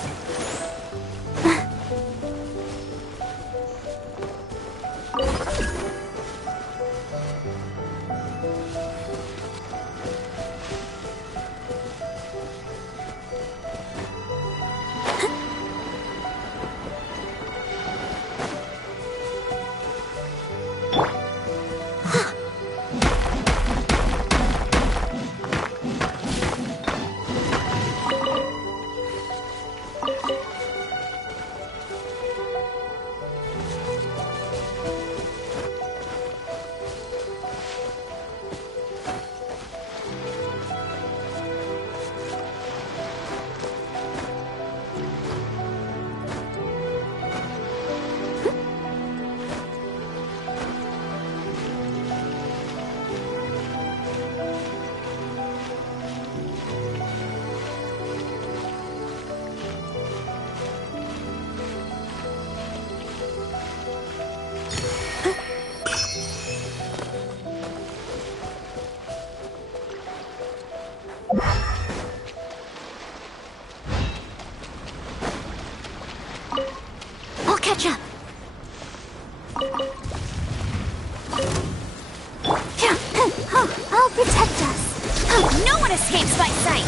I'll catch up. I'll protect us. No one escapes my sight.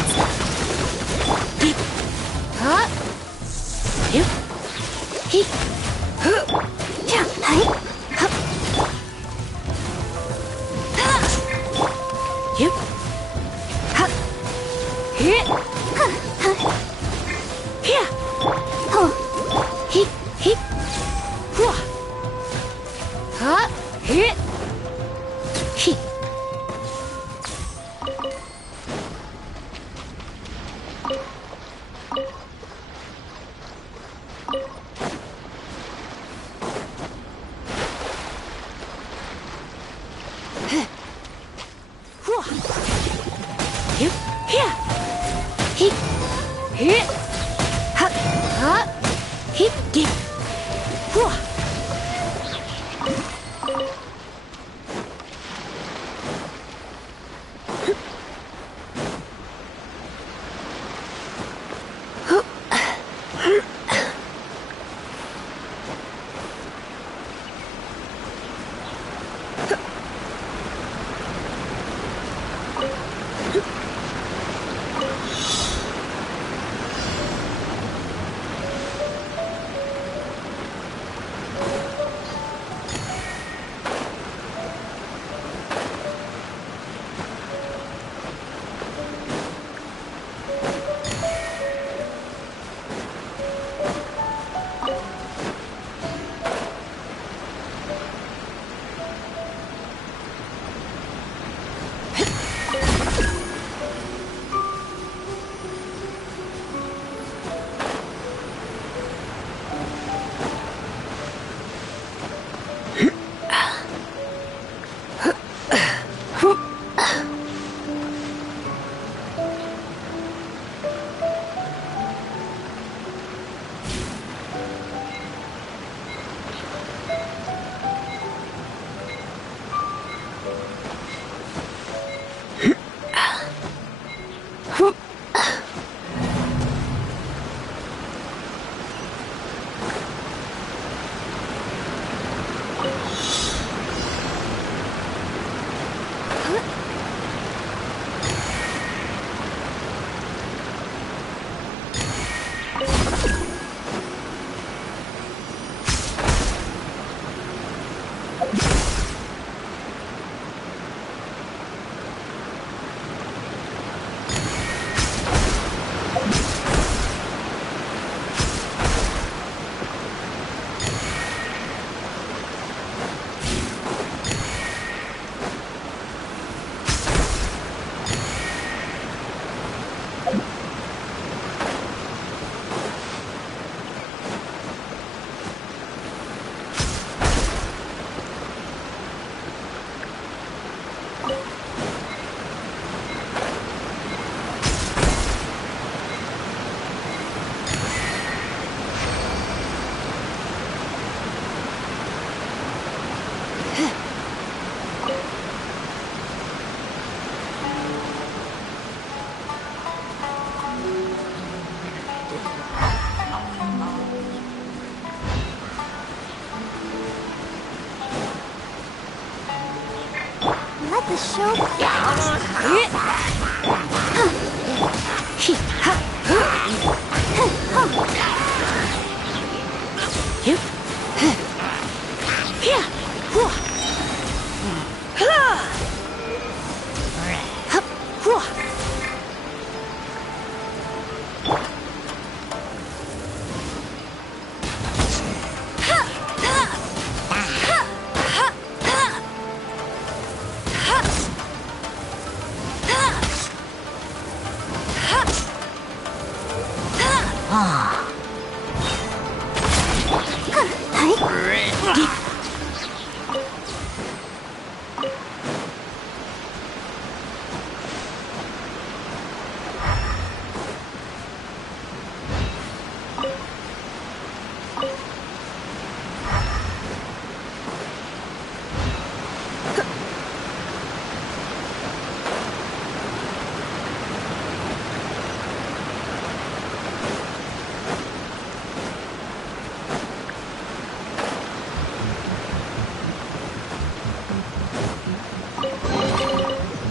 show.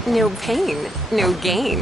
No pain, no gain.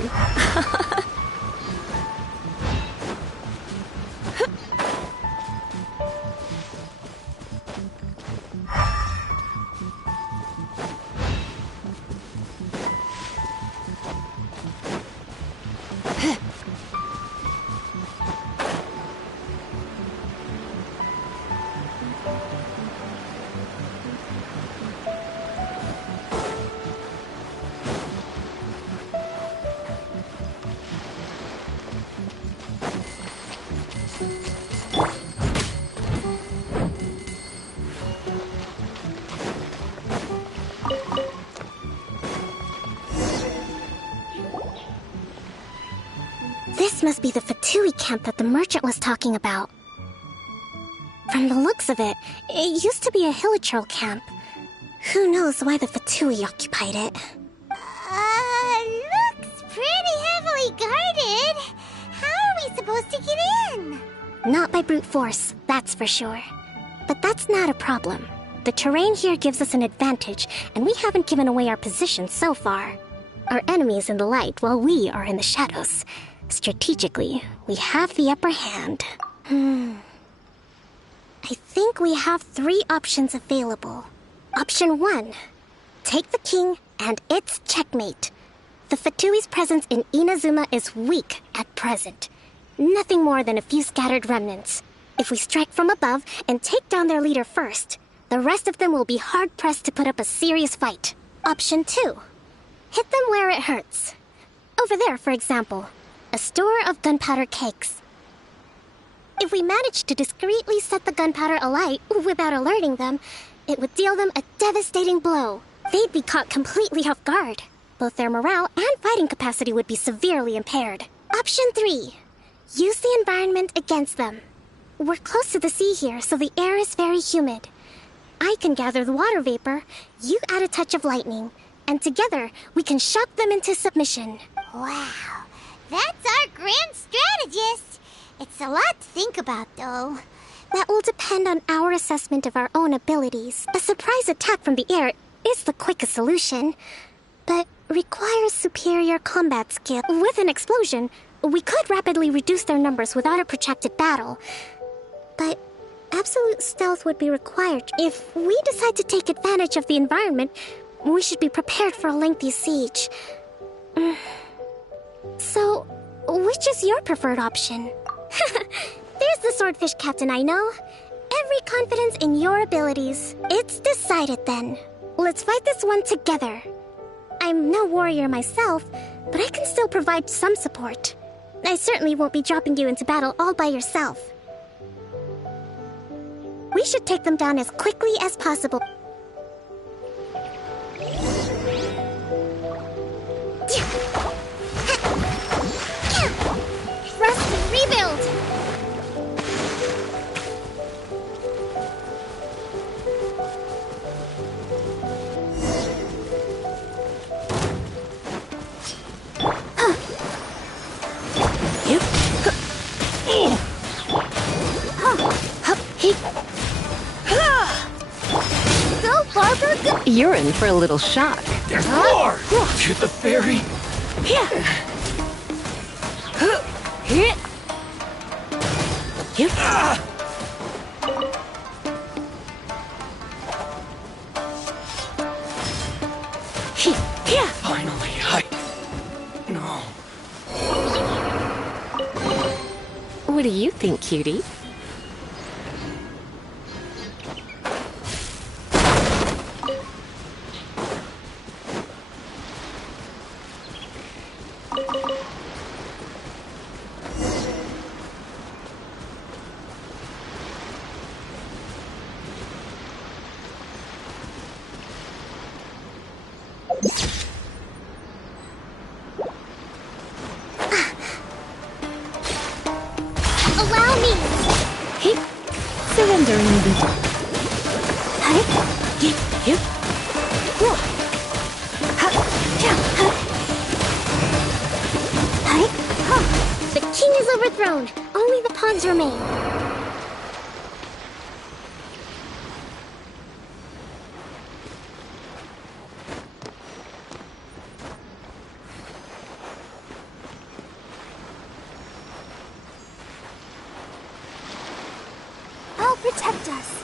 This must be the Fatui camp that the merchant was talking about. From the looks of it, it used to be a Hilichurl camp. Who knows why the Fatui occupied it? Looks pretty heavily guarded. How are we supposed to get in? Not by brute force, that's for sure. But that's not a problem. The terrain here gives us an advantage, and we haven't given away our position so far. Our enemy's in the light while we are in the shadows. Strategically, we have the upper hand. I think we have 3 options available. Option 1. Take the king, and it's checkmate. The Fatui's presence in Inazuma is weak at present. Nothing more than a few scattered remnants. If we strike from above and take down their leader first, the rest of them will be hard-pressed to put up a serious fight. Option 2. Hit them where it hurts. Over there, for example. A store of gunpowder cakes. If we manage to discreetly set the gunpowder alight without alerting them, it would deal them a devastating blow. They'd be caught completely off guard. Both their morale and fighting capacity would be severely impaired. Option 3. Use the environment against them. We're close to the sea here, so the air is very humid. I can gather the water vapor, you add a touch of lightning, and together we can shock them into submission. Wow. That's our grand strategist. It's a lot to think about, though. That will depend on our assessment of our own abilities. A surprise attack from the air is the quickest solution, but requires superior combat skill. With an explosion, we could rapidly reduce their numbers without a protracted battle. But absolute stealth would be required. If we decide to take advantage of the environment, we should be prepared for a lengthy siege. So, which is your preferred option? There's the swordfish captain I know. Every confidence in your abilities. It's decided then. Let's fight this one together. I'm no warrior myself, but I can still provide some support. I certainly won't be dropping you into battle all by yourself. We should take them down as quickly as possible. Thrust and rebuild! So far, You're in for a little shock. There's more! To the ferry! Finally, No. What do you think, cutie? Allow me! Surrendering the... The king is overthrown. Only the pawns remain. I'll protect us.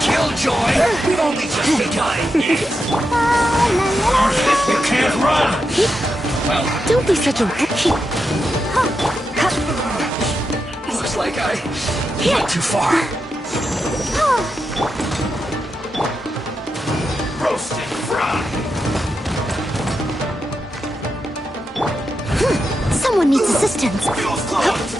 Killjoy! We've only just begun! You can't run! Well, Don't be such a... looks like I went too far. Roast and fry! Someone needs assistance. Fuel's closed!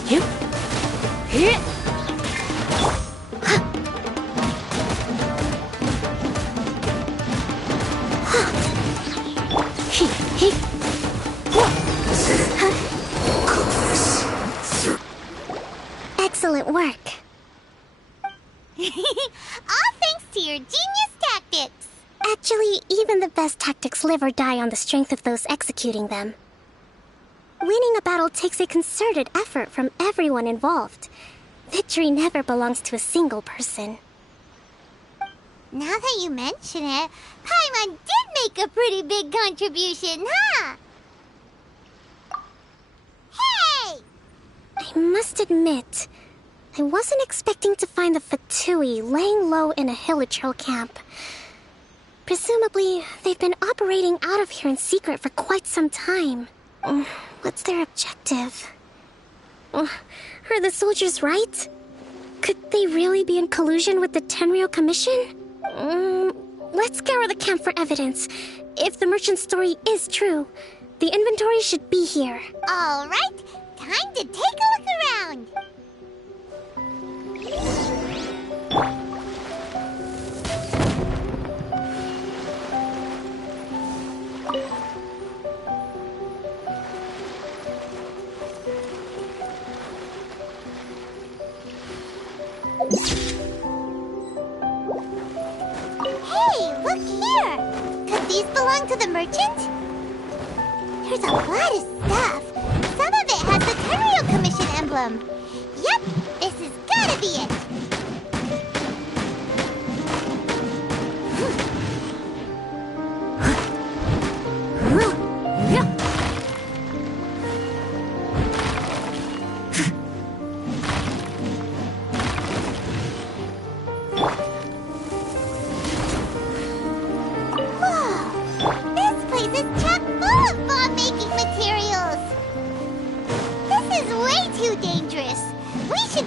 Excellent work. All thanks to your genius tactics. Actually, even the best tactics live or die on the strength of those executing them. Winning a battle takes a concerted effort from everyone involved. Victory never belongs to a single person. Now that you mention it, Paimon did make a pretty big contribution, huh? Hey! I must admit, I wasn't expecting to find the Fatui laying low in a Hilichurl camp. Presumably, they've been operating out of here in secret for quite some time. What's their objective? Are the soldiers right? Could they really be in collusion with the Tenryou Commission? Let's scour the camp for evidence. If the merchant's story is true, the inventory should be here. All right, time to take a look around. Hey, look here! Could these belong to the merchant? There's a lot of stuff. Some of it has the Tenryou Commission emblem. Yep, this has gotta be it.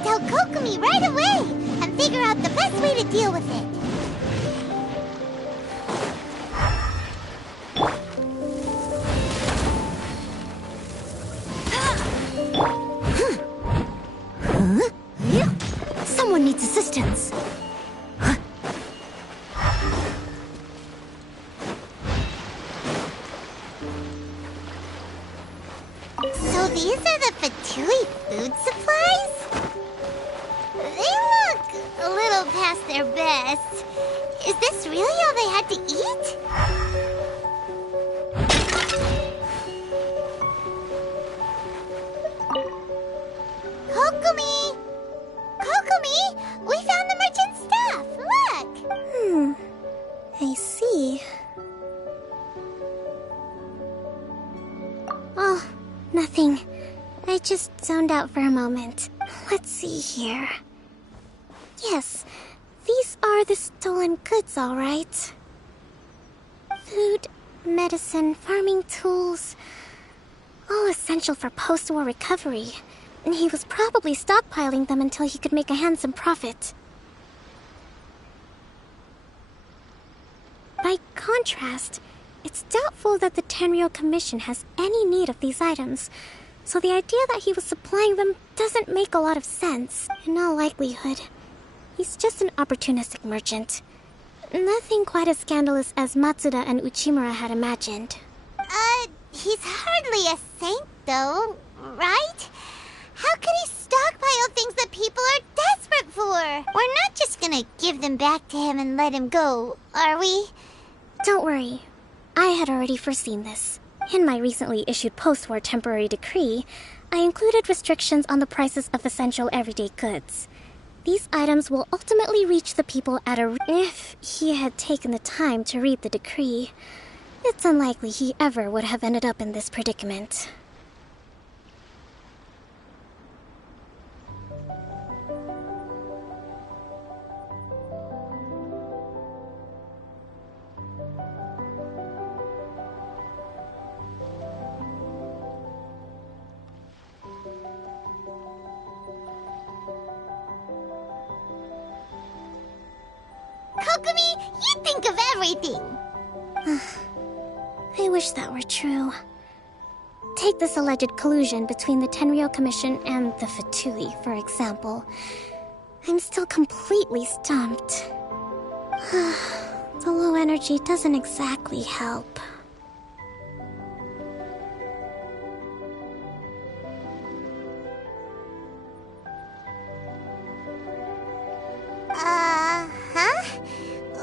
Tell Kokomi right away and figure out the best way to deal with it. Someone needs assistance. So these are the Fatui food supplies? They look a little grow past their best. Is this really all they had to eat? Kokomi! Kokomi! We found the merchant's stuff! Look! I see. Oh, nothing. I just zoned out for a moment. Let's see here. Yes, these are the stolen goods, all right. Food, medicine, farming tools. All essential for post-war recovery. And he was probably stockpiling them until he could make a handsome profit. By contrast, it's doubtful that the Tenryou Commission has any need of these items, so the idea that he was supplying them doesn't make a lot of sense. In all likelihood, he's just an opportunistic merchant. Nothing quite as scandalous as Matsuda and Uchimura had imagined. He's hardly a saint, though, right? How could he stockpile things that people are desperate for? We're not just gonna give them back to him and let him go, are we? Don't worry. I had already foreseen this. In my recently issued post-war temporary decree, I included restrictions on the prices of essential everyday goods. These items will ultimately reach the people at a... If he had taken the time to read the decree, it's unlikely he ever would have ended up in this predicament. Kokomi, you think of everything! I wish that were true. Take this alleged collusion between the Tenryou Commission and the Fatui, for example. I'm still completely stumped. The low energy doesn't exactly help.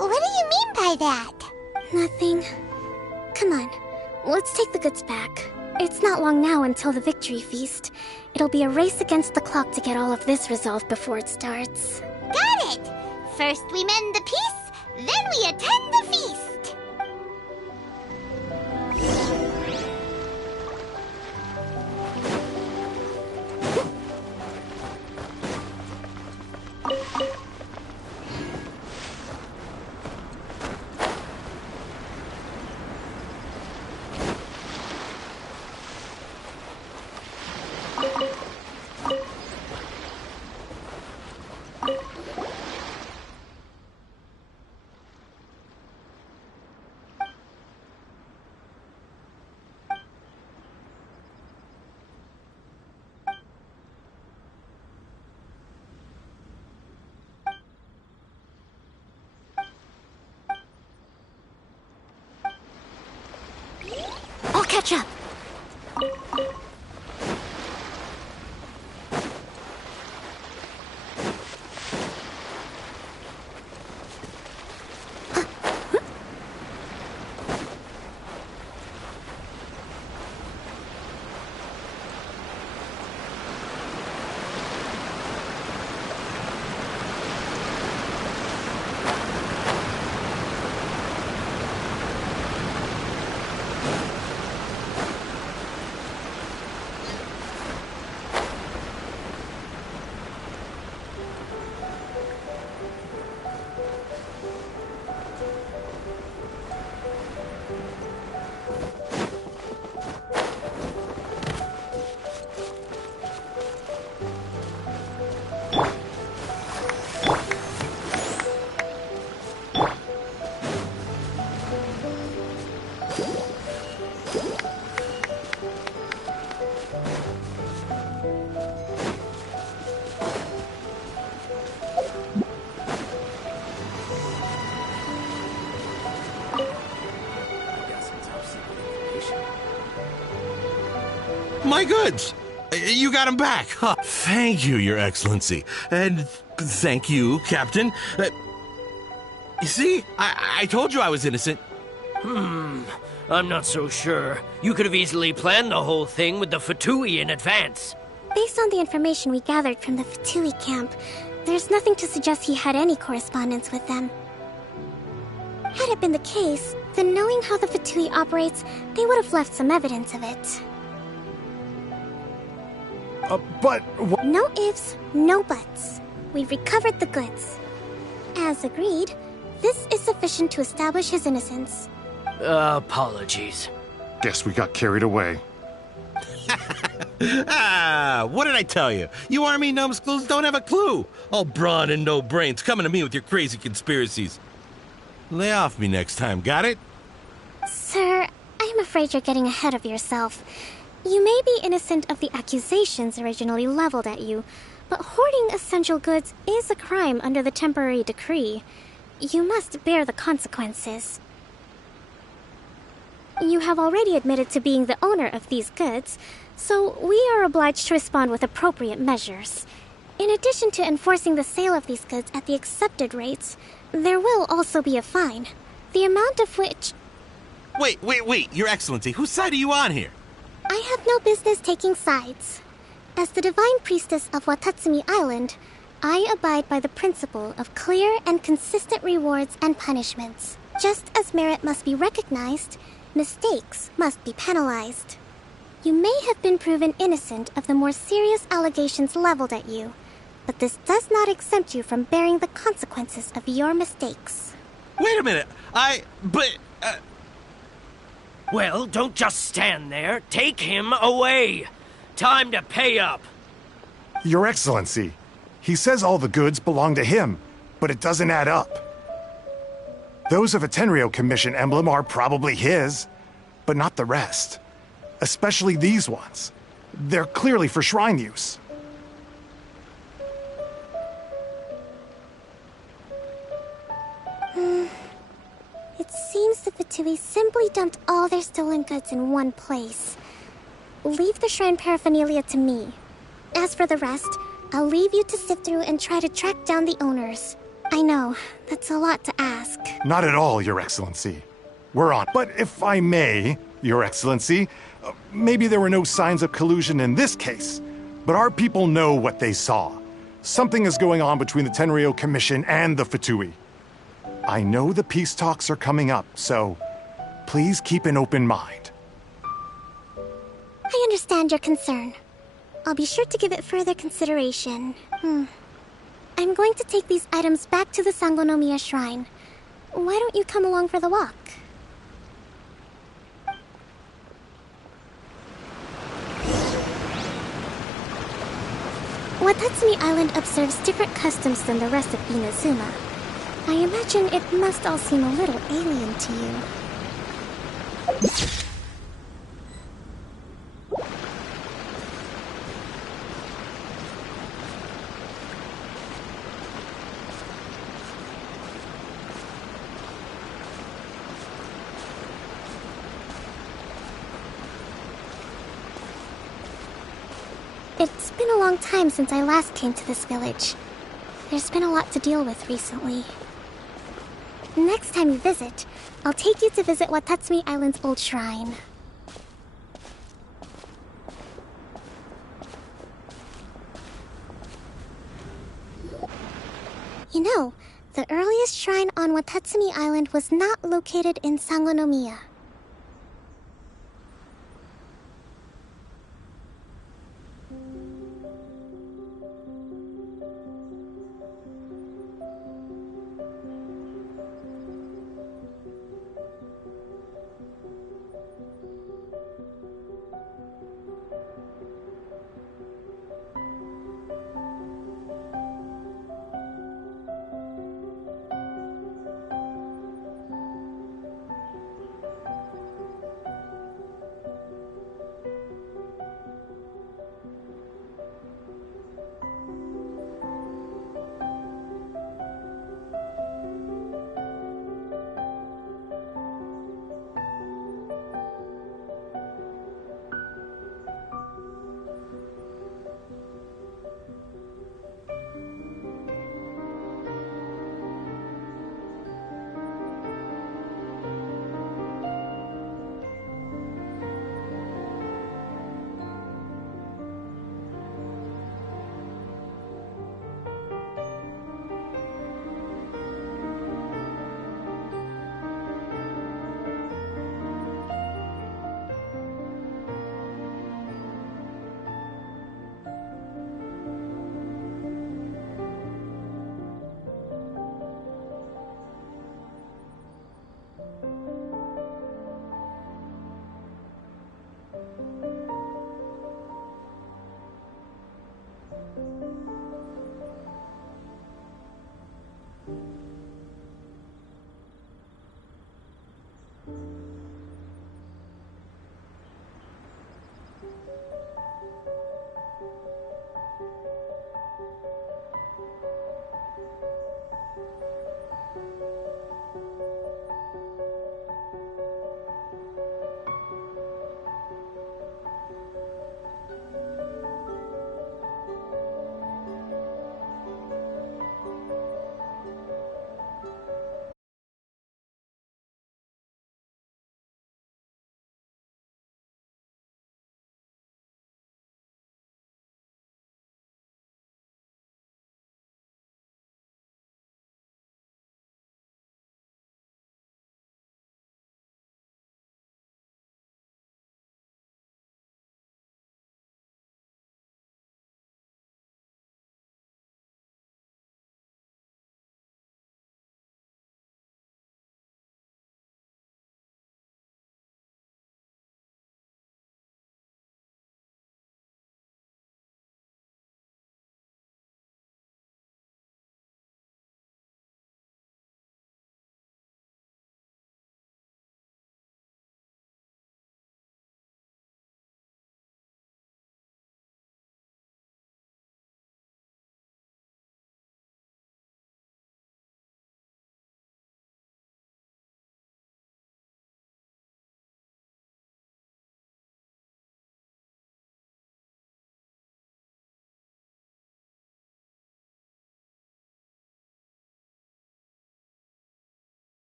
What do you mean by that? Nothing. Come on, let's take the goods back. It's not long now until the victory feast. It'll be a race against the clock to get all of this resolved before it starts. Got it! First we mend the peace, then we attend the feast! I'll catch up. My goods! You got them back! Huh. Thank you, Your Excellency. And Thank you, Captain. You see? I told you I was innocent. I'm not so sure. You could have easily planned the whole thing with the Fatui in advance. Based on the information we gathered from the Fatui camp, there's nothing to suggest he had any correspondence with them. Had it been the case, then knowing how the Fatui operates, they would have left some evidence of it. But... No ifs, no buts. We've recovered the goods. As agreed, this is sufficient to establish his innocence. Apologies. Guess we got carried away. What did I tell you? You army numbskulls don't have a clue. All brawn and no brains coming to me with your crazy conspiracies. Lay off me next time, got it? Sir, I'm afraid you're getting ahead of yourself. You may be innocent of the accusations originally leveled at you, but hoarding essential goods is a crime under the temporary decree. You must bear the consequences. You have already admitted to being the owner of these goods, so we are obliged to respond with appropriate measures. In addition to enforcing the sale of these goods at the accepted rates, there will also be a fine, the amount of which... Wait, Your Excellency, whose side are you on here? I have no business taking sides. As the Divine Priestess of Watatsumi Island, I abide by the principle of clear and consistent rewards and punishments. Just as merit must be recognized, mistakes must be penalized. You may have been proven innocent of the more serious allegations leveled at you, but this does not exempt you from bearing the consequences of your mistakes. Wait a minute, Well, don't just stand there. Take him away. Time to pay up. Your Excellency, he says all the goods belong to him, but it doesn't add up. Those of a Tenryo Commission emblem are probably his, but not the rest. Especially these ones. They're clearly for shrine use. It seems the Fatui simply dumped all their stolen goods in one place. Leave the shrine paraphernalia to me. As for the rest, I'll leave you to sift through and try to track down the owners. I know, that's a lot to ask. Not at all, Your Excellency. We're on. But if I may, Your Excellency, maybe there were no signs of collusion in this case, but our people know what they saw. Something is going on between the Tenryo Commission and the Fatui. I know the peace talks are coming up, so please keep an open mind. I understand your concern. I'll be sure to give it further consideration. I'm going to take these items back to the Sangonomiya Shrine. Why don't you come along for the walk? Watatsumi Island observes different customs than the rest of Inazuma. I imagine it must all seem a little alien to you. It's been a long time since I last came to this village. There's been a lot to deal with recently. Next time you visit, I'll take you to visit Watatsumi Island's old shrine. You know, the earliest shrine on Watatsumi Island was not located in Sangonomiya.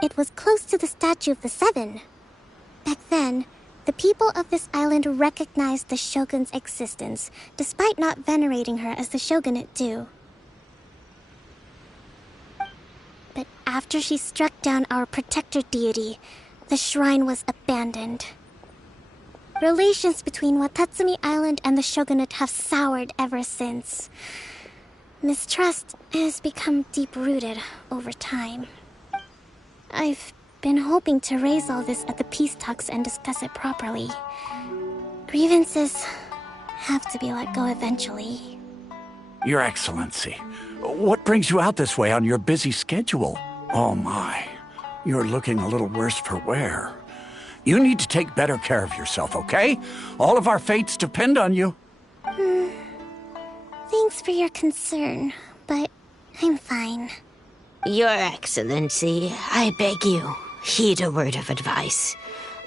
It was close to the statue of the Seven. Back then, the people of this island recognized the shogun's existence, despite not venerating her as the shogunate do. But after she struck down our protector deity, the shrine was abandoned. Relations between Watatsumi Island and the shogunate have soured ever since. Mistrust has become deep-rooted over time. I've been hoping to raise all this at the peace talks and discuss it properly. Grievances have to be let go eventually. Your Excellency, what brings you out this way on your busy schedule? Oh my, you're looking a little worse for wear. You need to take better care of yourself, okay? All of our fates depend on you. Thanks for your concern, but I'm fine. Your Excellency, I beg you, heed a word of advice.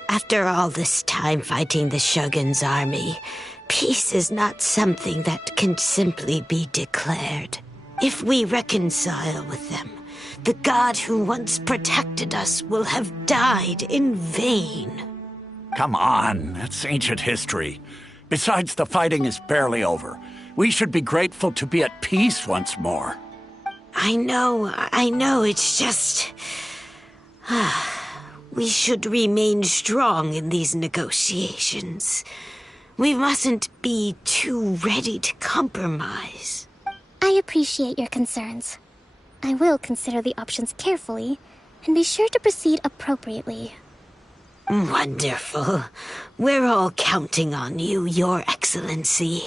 After all this time fighting the Shogun's army, peace is not something that can simply be declared. If we reconcile with them, the god who once protected us will have died in vain. Come on, that's ancient history. Besides, the fighting is barely over. We should be grateful to be at peace once more. I know, it's just... we should remain strong in these negotiations. We mustn't be too ready to compromise. I appreciate your concerns. I will consider the options carefully, and be sure to proceed appropriately. Wonderful. We're all counting on you, Your Excellency.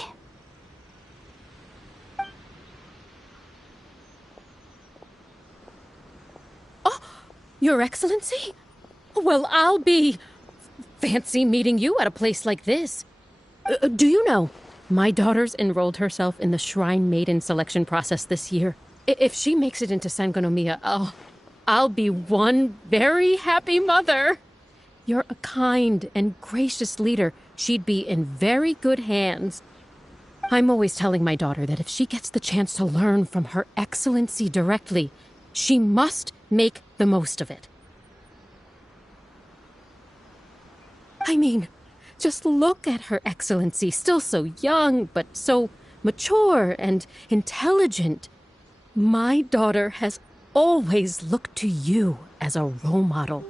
Your Excellency? Well, I'll be... fancy meeting you at a place like this. Do you know, my daughter's enrolled herself in the Shrine Maiden selection process this year. If she makes it into Sangonomiya, I'll be one very happy mother. You're a kind and gracious leader. She'd be in very good hands. I'm always telling my daughter that if she gets the chance to learn from Her Excellency directly, she must make the most of it. I mean, just look at Her Excellency, still so young, but so mature and intelligent. My daughter has always looked to you as a role model.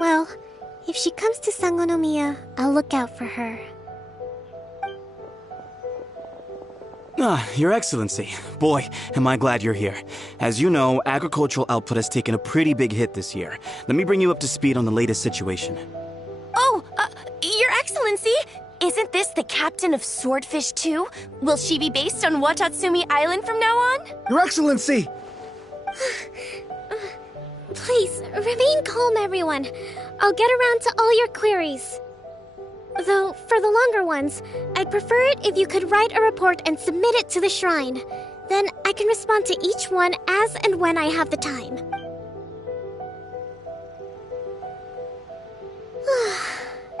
Well, if she comes to Sangonomiya, I'll look out for her. Your Excellency. Boy, am I glad you're here. As you know, agricultural output has taken a pretty big hit this year. Let me bring you up to speed on the latest situation. Oh, Your Excellency! Isn't this the captain of Swordfish 2? Will she be based on Watatsumi Island from now on? Your Excellency! Please, remain calm, everyone. I'll get around to all your queries. Though, for the longer ones, I'd prefer it if you could write a report and submit it to the shrine. Then I can respond to each one as and when I have the time.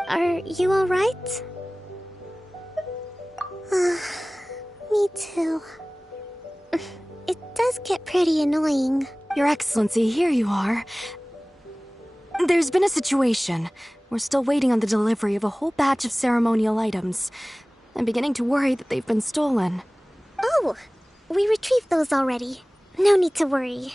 Are you alright? Me too. It does get pretty annoying. Your Excellency, here you are. There's been a situation. We're still waiting on the delivery of a whole batch of ceremonial items. I'm beginning to worry that they've been stolen. Oh, we retrieved those already. No need to worry.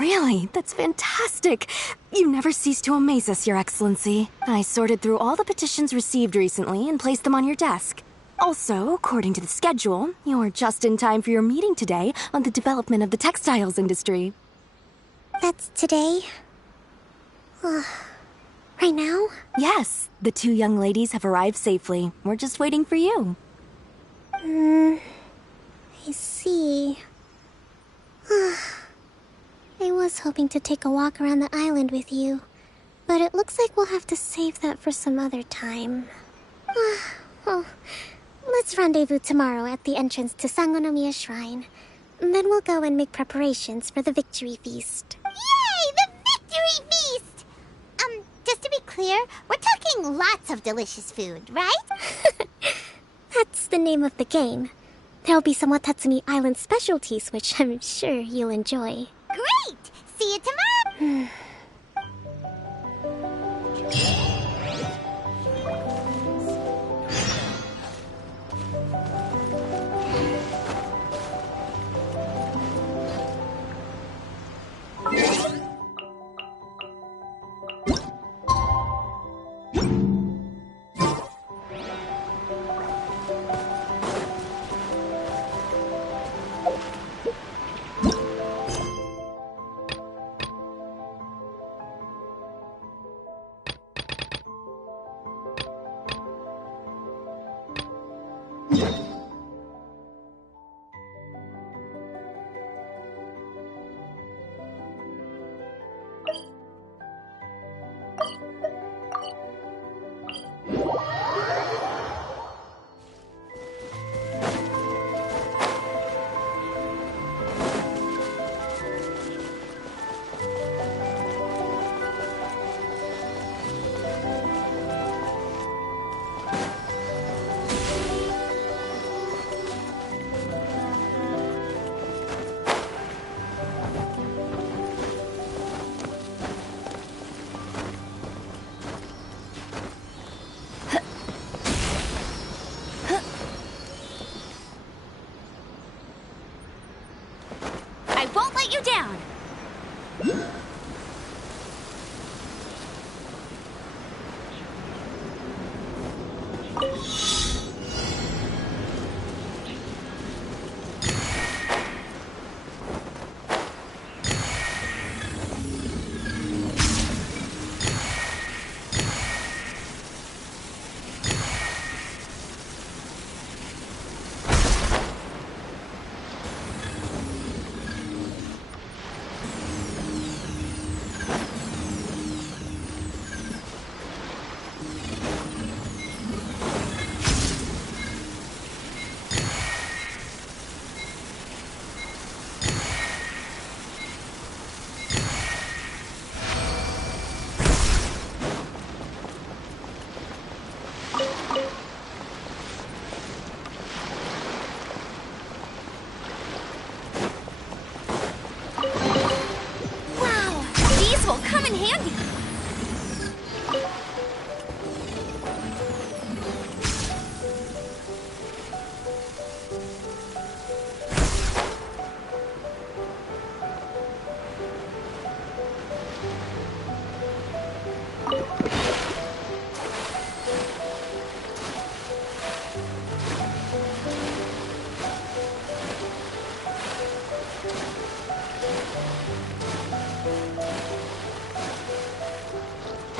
Really? That's fantastic. You never cease to amaze us, Your Excellency. I sorted through all the petitions received recently and placed them on your desk. Also, according to the schedule, you're just in time for your meeting today on the development of the textiles industry. That's today? Right now? Yes, the two young ladies have arrived safely. We're just waiting for you. I see. I was hoping to take a walk around the island with you, but it looks like we'll have to save that for some other time. Well, let's rendezvous tomorrow at the entrance to Sangonomiya Shrine. Then we'll go and make preparations for the victory feast. Yay! The victory feast! Just to be clear, we're talking lots of delicious food, right? That's the name of the game. There'll be some Watatsumi Island specialties, which I'm sure you'll enjoy. Great! See you tomorrow! I won't let you down!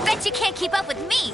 Bet you can't keep up with me!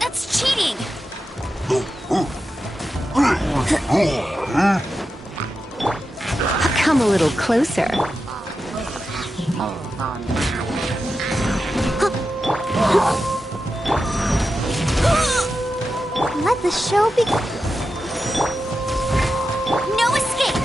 That's cheating! Come a little closer. Let the show begin. No escape!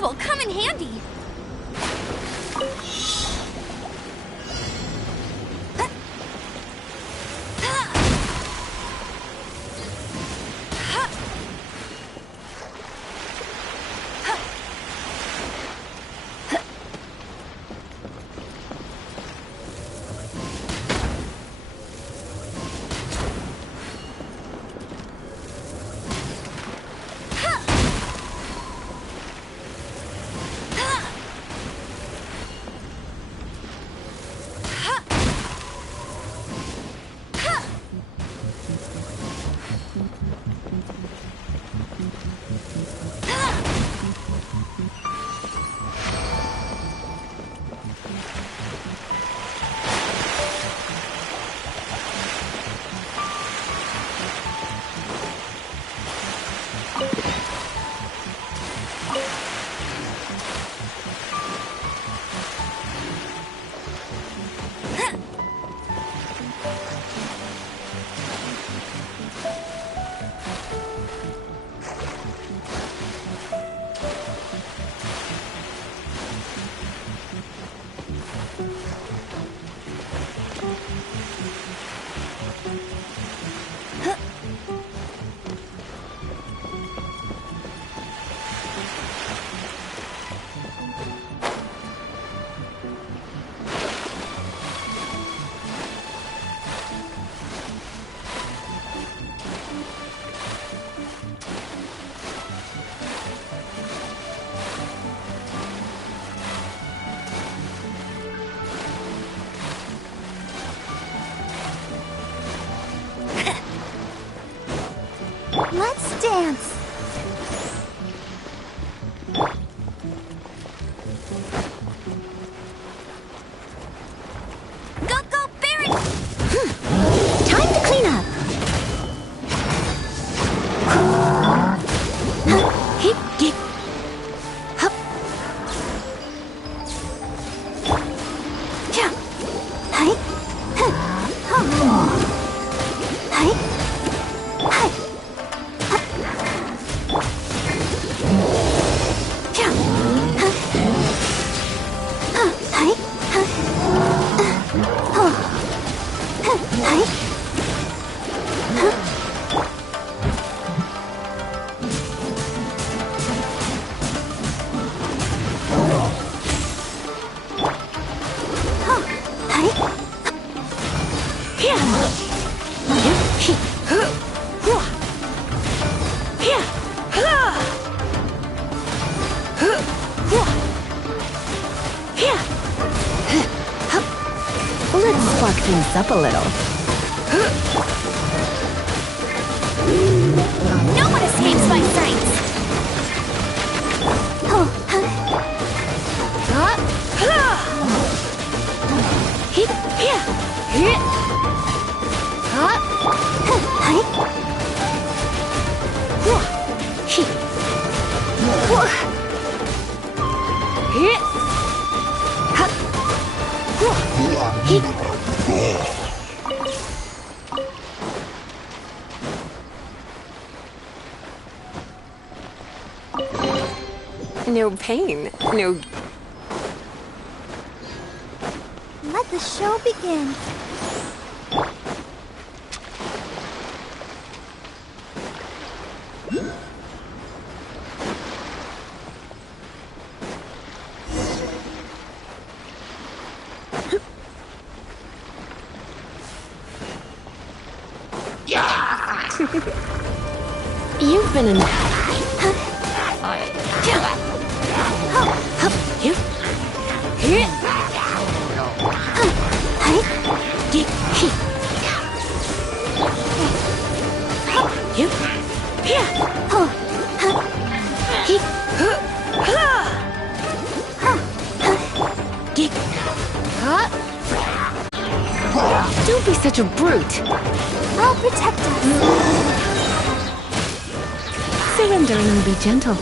will come in handy. Let's dance. Go, Barry! Time to clean up. Hip, dip. Hup. Yeah. Hi. Hi. Hi. Let's spark things up a little. No one escapes my sights! No pain, no... Let the show begin. You've been in... Don't be such a brute. I'll protect us. Surrender and I'll be gentle.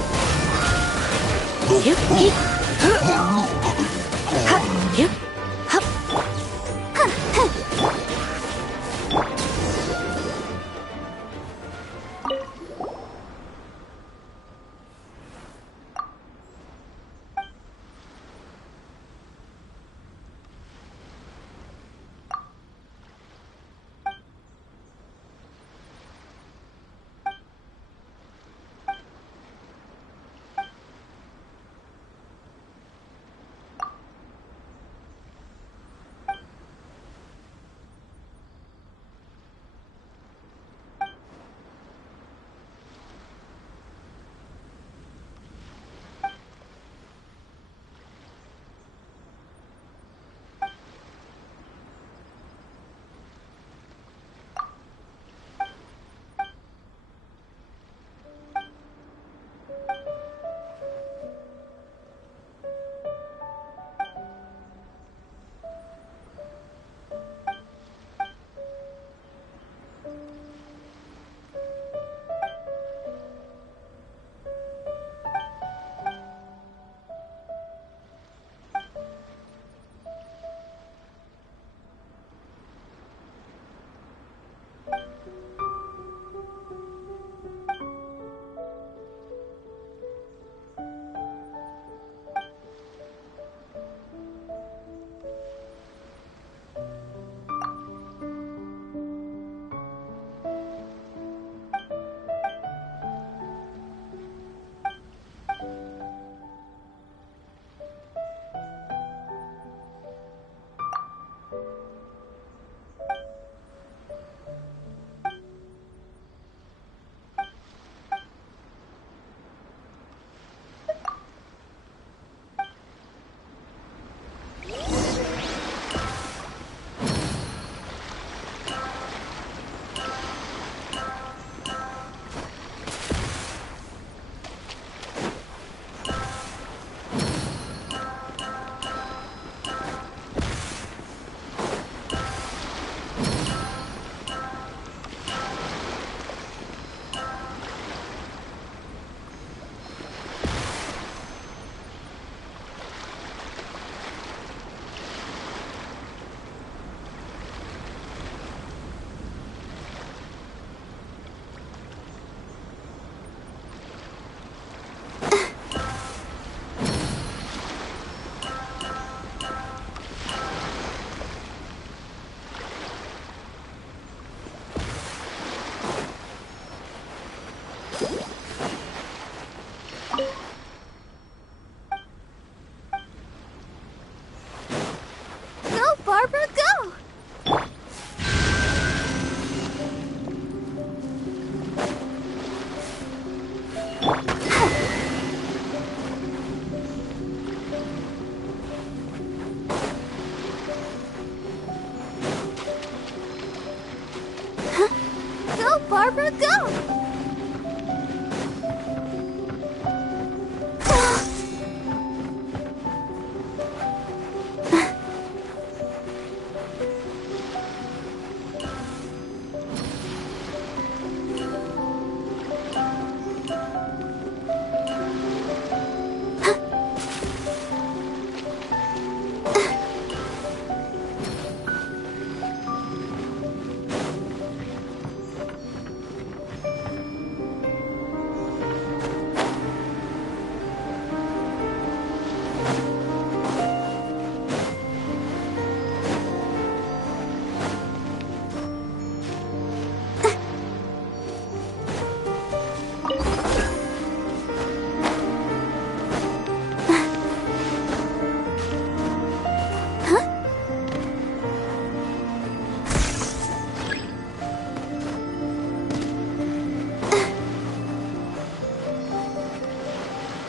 go!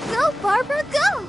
Go, Barbara, go!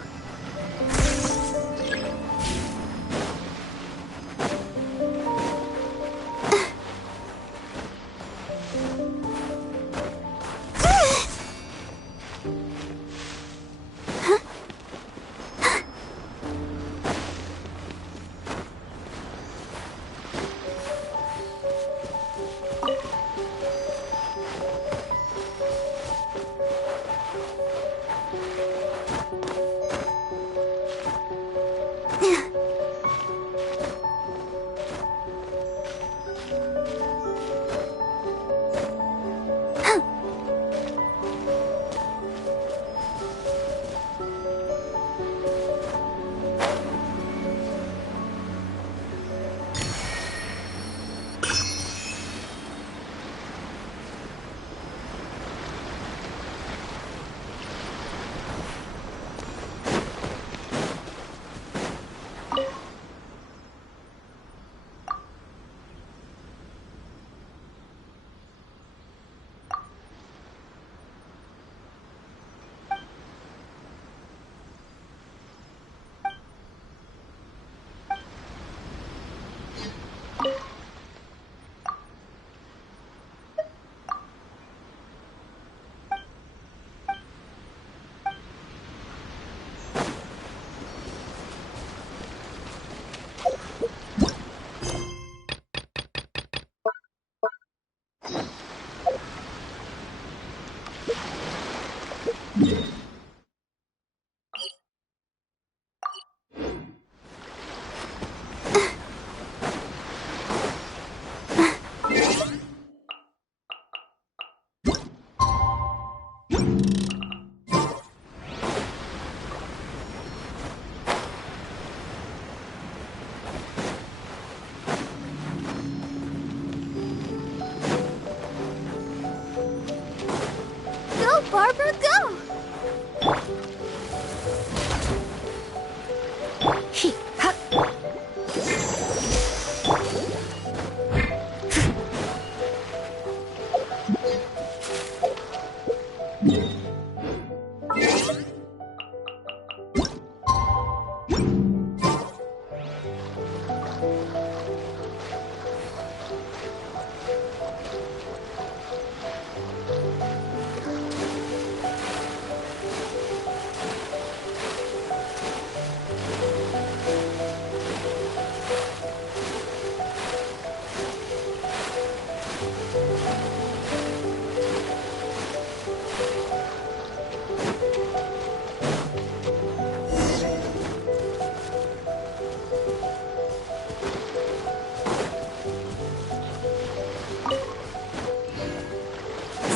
Go, Barbara, go!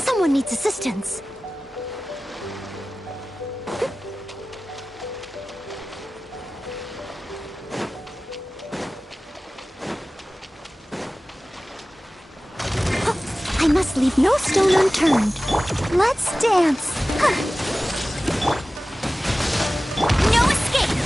Someone needs assistance. I must leave no stone unturned. Let's dance. No escape!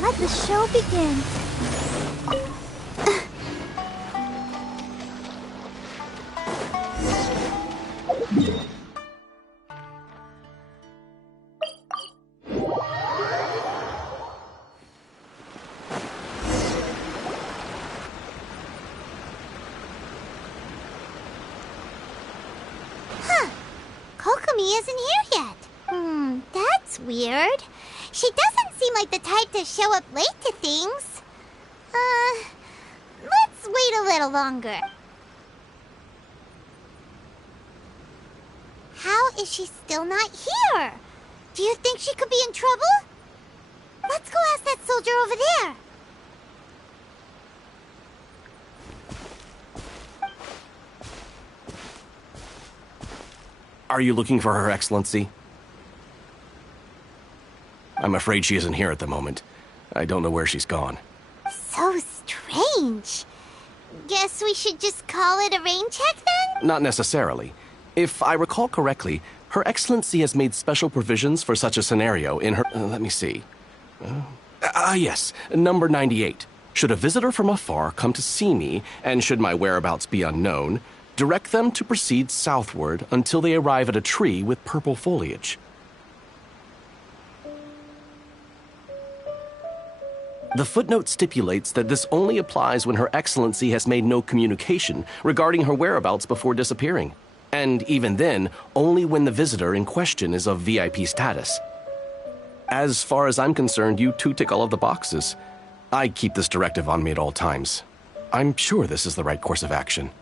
Let the show begin. Huh. Kokomi isn't here yet. That's weird. She doesn't seem like the type to show up late to things. Let's wait a little longer. How is she still not here? Do you think she could be in trouble? Let's go ask that soldier over there. Are you looking for Her Excellency? I'm afraid she isn't here at the moment. I don't know where she's gone. So strange. Guess we should just call it a rain check then? Not necessarily. If I recall correctly, Her Excellency has made special provisions for such a scenario in her... let me see. Yes, number 98. Should a visitor from afar come to see me, and should my whereabouts be unknown, direct them to proceed southward until they arrive at a tree with purple foliage. The footnote stipulates that this only applies when Her Excellency has made no communication regarding her whereabouts before disappearing. And even then, only when the visitor in question is of VIP status. As far as I'm concerned, you two tick all of the boxes. I keep this directive on me at all times. I'm sure this is the right course of action.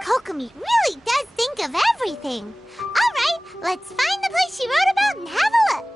Kokomi really does think of everything. All right, let's find the place she wrote about and have a look.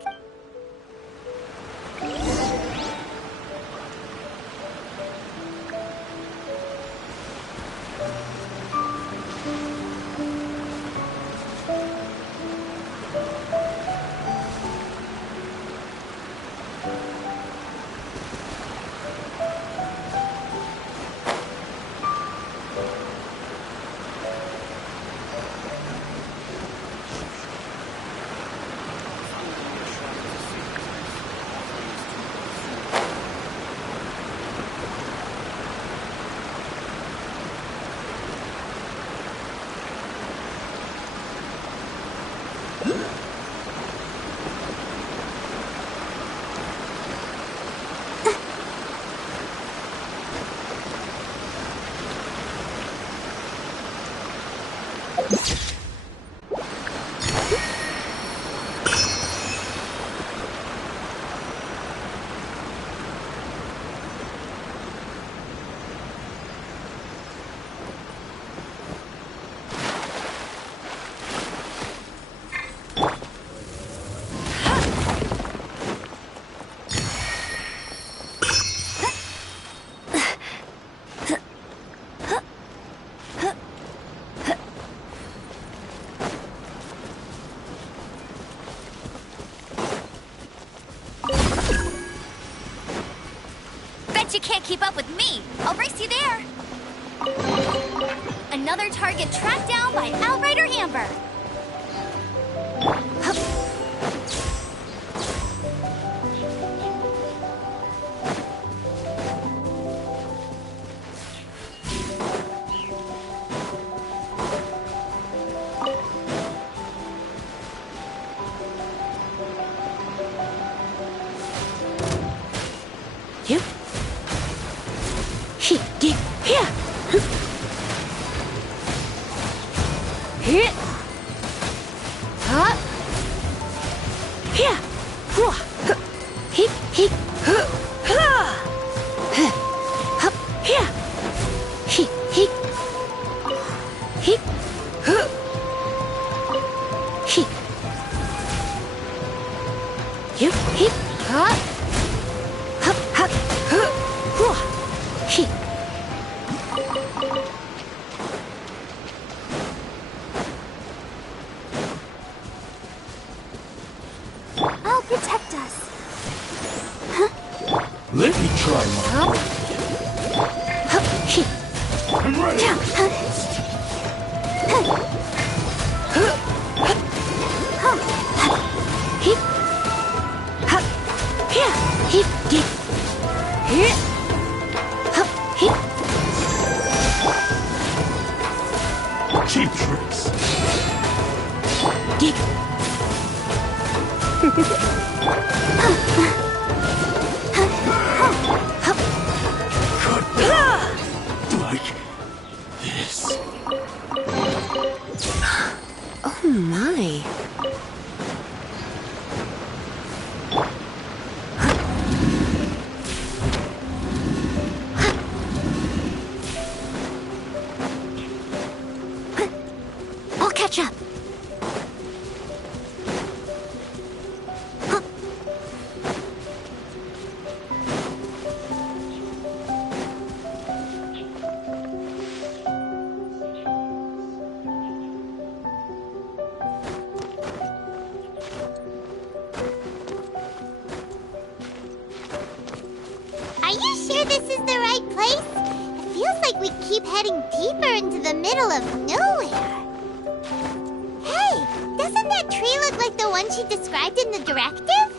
You can't keep up with me. I'll race you there. Another target tracked down by Outrider Amber. You? I'll protect us. Let me try my I'm ready. tricks. Like this. Oh my. I'll catch up. Are you sure this is the right place? It feels like we keep heading deeper into the middle of nowhere. Hey, doesn't that tree look like the one she described in the directive?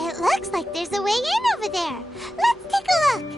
It looks like there's a way in over there. Let's take a look.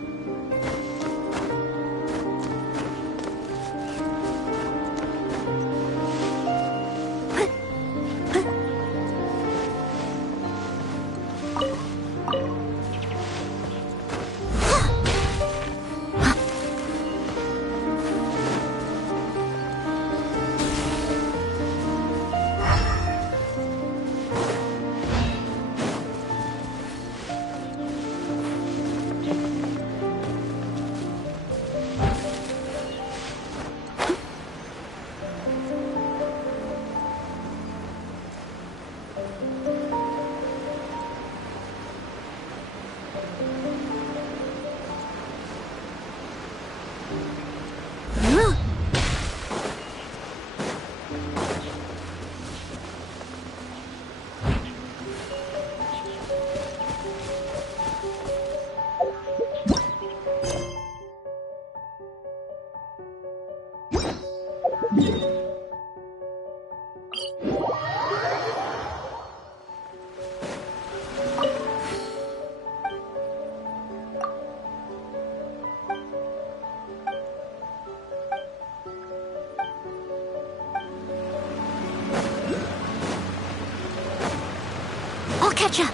I'll catch up.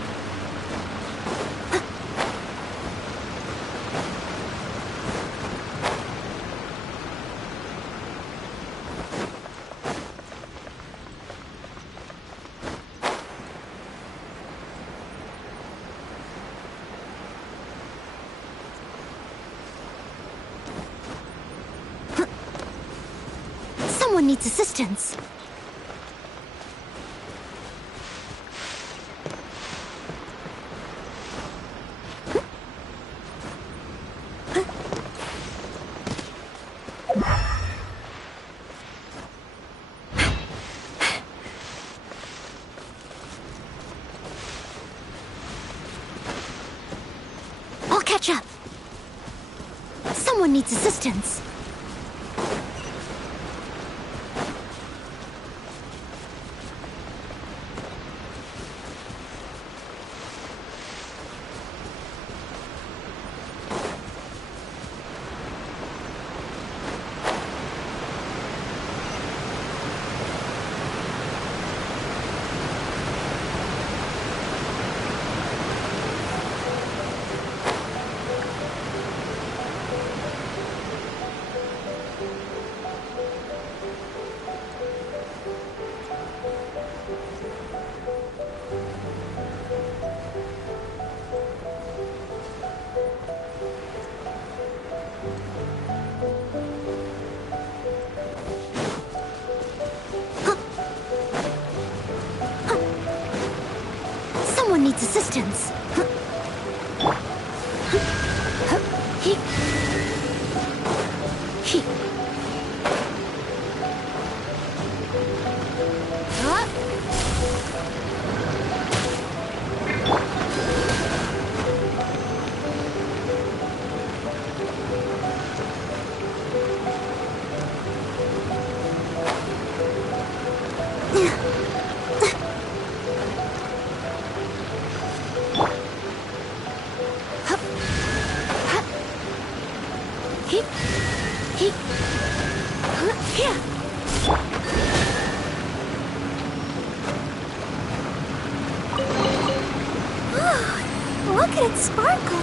Someone needs assistance. I'll catch up. Someone needs assistance. Someone needs assistance. It's Sparkle.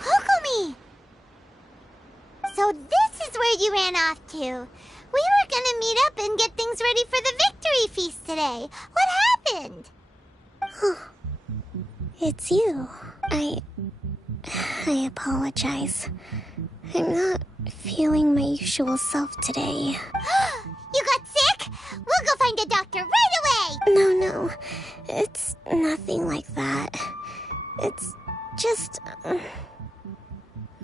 Kokomi! So this is where you ran off to. We were gonna meet up and get things ready for the victory feast today. What happened? It's you. I apologize. I'm not feeling my usual self today. You got sick? We'll go find a doctor right away! No. It's nothing like that. It's just...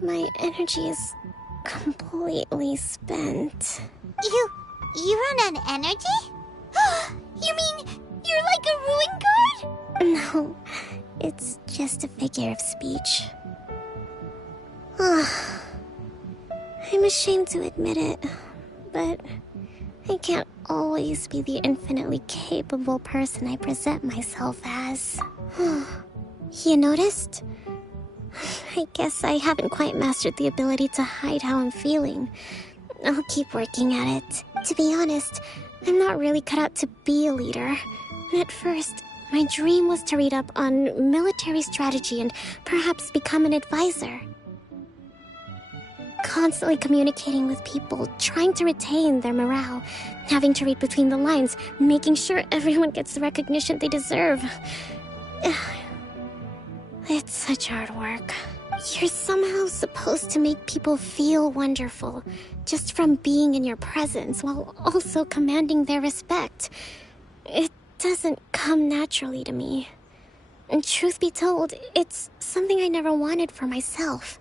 my energy is completely spent. You run on energy? You mean you're like a ruin guard? No, it's just a figure of speech. I'm ashamed to admit it, but I can't always be the infinitely capable person I present myself as. You noticed? I guess I haven't quite mastered the ability to hide how I'm feeling. I'll keep working at it. To be honest, I'm not really cut out to be a leader. At first, my dream was to read up on military strategy and perhaps become an advisor. Constantly communicating with people, trying to retain their morale, having to read between the lines, making sure everyone gets the recognition they deserve. It's such hard work. You're somehow supposed to make people feel wonderful, just from being in your presence, while also commanding their respect. It doesn't come naturally to me. And truth be told, it's something I never wanted for myself.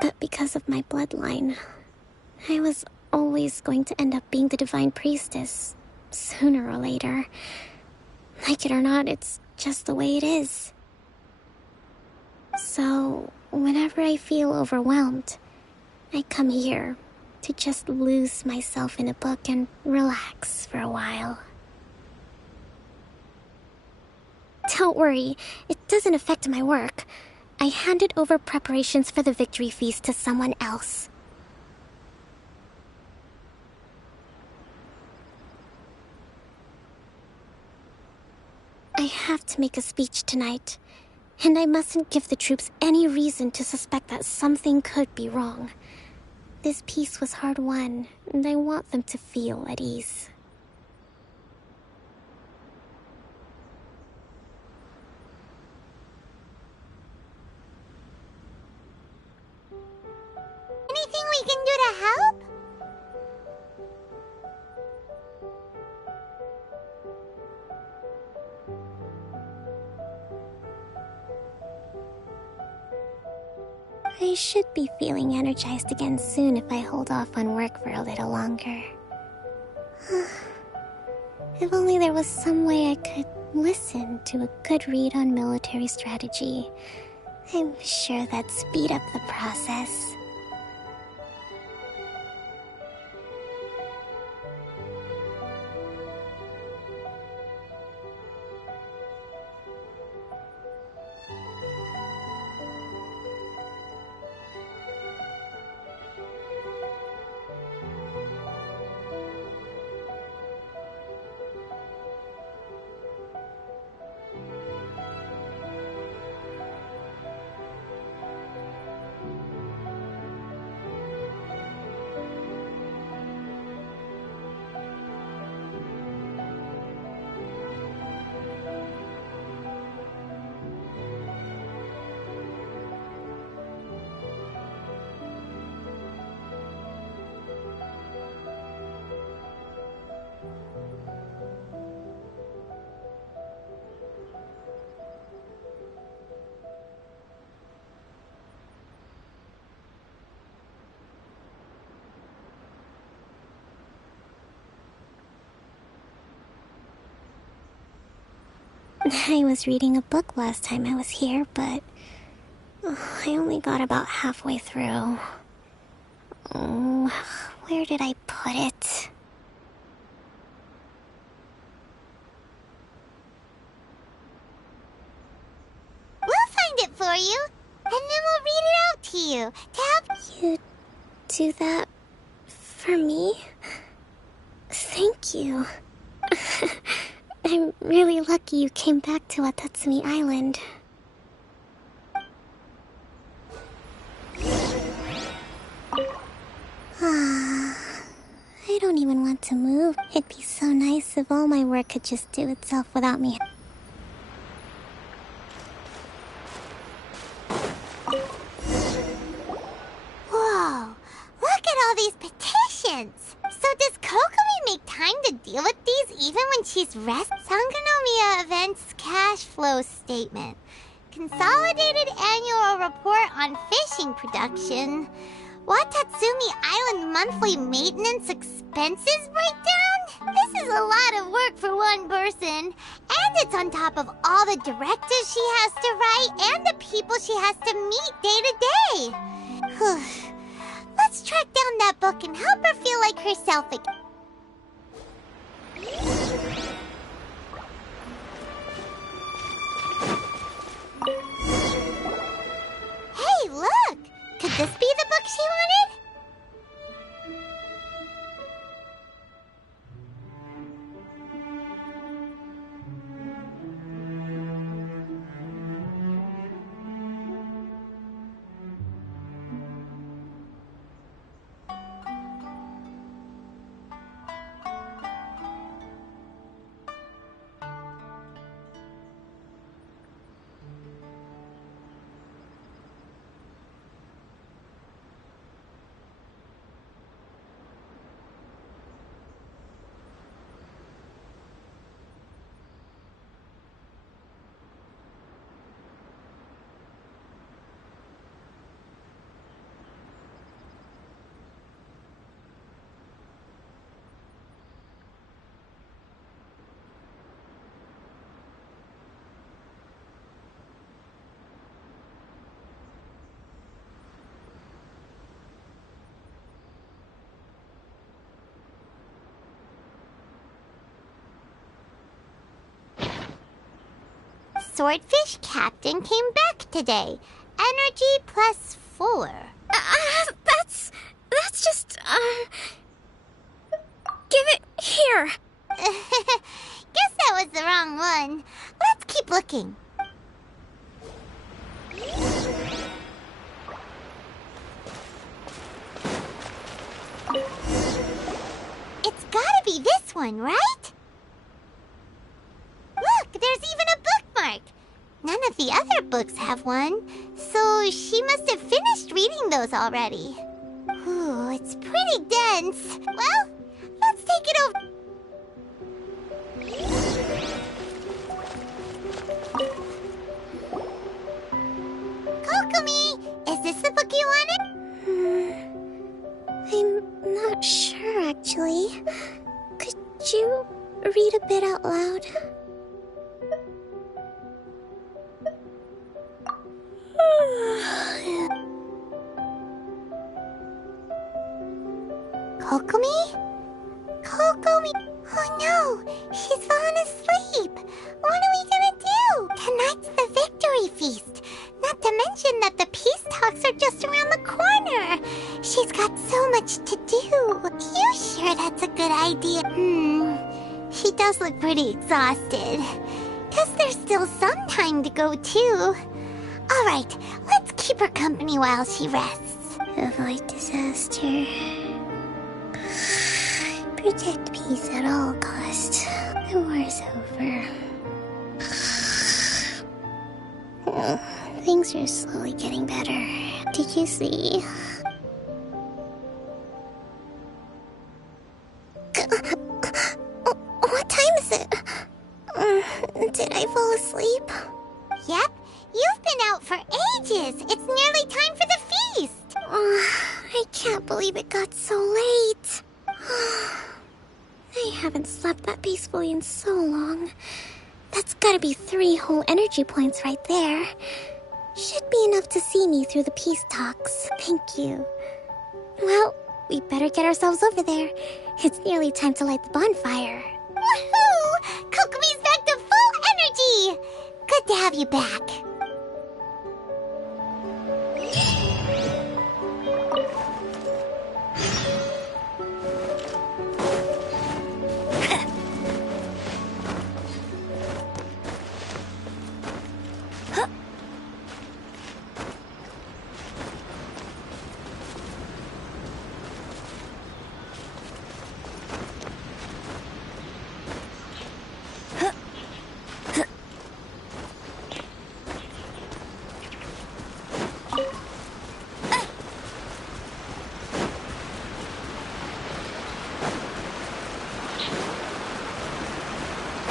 But because of my bloodline, I was always going to end up being the Divine Priestess, sooner or later. Like it or not, it's just the way it is. So, whenever I feel overwhelmed, I come here to just lose myself in a book and relax for a while. Don't worry, it doesn't affect my work. I handed over preparations for the victory feast to someone else. I have to make a speech tonight, and I mustn't give the troops any reason to suspect that something could be wrong. This peace was hard won, and I want them to feel at ease. Anything we can do to help? I should be feeling energized again soon if I hold off on work for a little longer. If only there was some way I could listen to a good read on military strategy. I'm sure that'd speed up the process. I was reading a book last time I was here, but I only got about halfway through. Where did I put it? We'll find it for you, and then we'll read it out to you to help you do that for me? Thank you. I'm really lucky you came back to Watatsumi Island. I don't even want to move. It'd be so nice if all my work could just do itself without me. Whoa, look at all these petitions! So does Kokomi make time to deal with these even when she's resting? Sangonomiya Events Cash Flow Statement. Consolidated Annual Report on Fishing Production. Watatsumi Island Monthly Maintenance Expenses Breakdown? This is a lot of work for one person. And it's on top of all the directives she has to write and the people she has to meet day to day. Let's track down that book and help her feel like herself again. Hey, look! Could this be the book she wanted? Swordfish Captain came back today. Energy +4. That's just, give it here. Guess that was the wrong one. Let's keep looking. It's gotta be this one, right? Look, there's even a bookmark. None of the other books have one, so she must have finished reading those already. Ooh, it's pretty dense. Well, let's take it over. Kokomi, is this the book you wanted? I'm not sure, actually. Could you read a bit out loud? Kokomi? Kokomi? Oh no, she's fallen asleep. What are we gonna do? Tonight's the victory feast. Not to mention that the peace talks are just around the corner. She's got so much to do. You sure that's a good idea? She does look pretty exhausted. Guess there's still some time to go too. Alright, let's keep her company while she rests. Avoid disaster. Protect peace at all costs. The war's over. Things are slowly getting better. Did you see? What time is it? Did I fall asleep? Yep, you've been out for ages. It's nearly time for the feast. I can't believe it got so late. I haven't slept that peacefully in so long. The That's gotta be 3 whole energy points right there. Should be enough to see me through the peace talks. Thank you. Well, we better get ourselves over there. It's nearly time to light the bonfire. Woohoo! Kokomi's back to full energy! Good to have you back.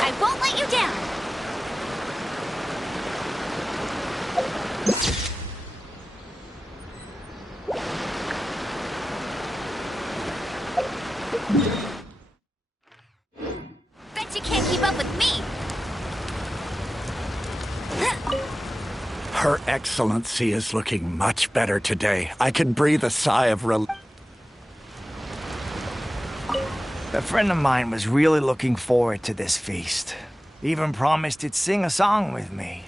I won't let you down. Bet you can't keep up with me. Her Excellency is looking much better today. I can breathe a sigh of relief. A friend of mine was really looking forward to this feast. Even promised he'd sing a song with me.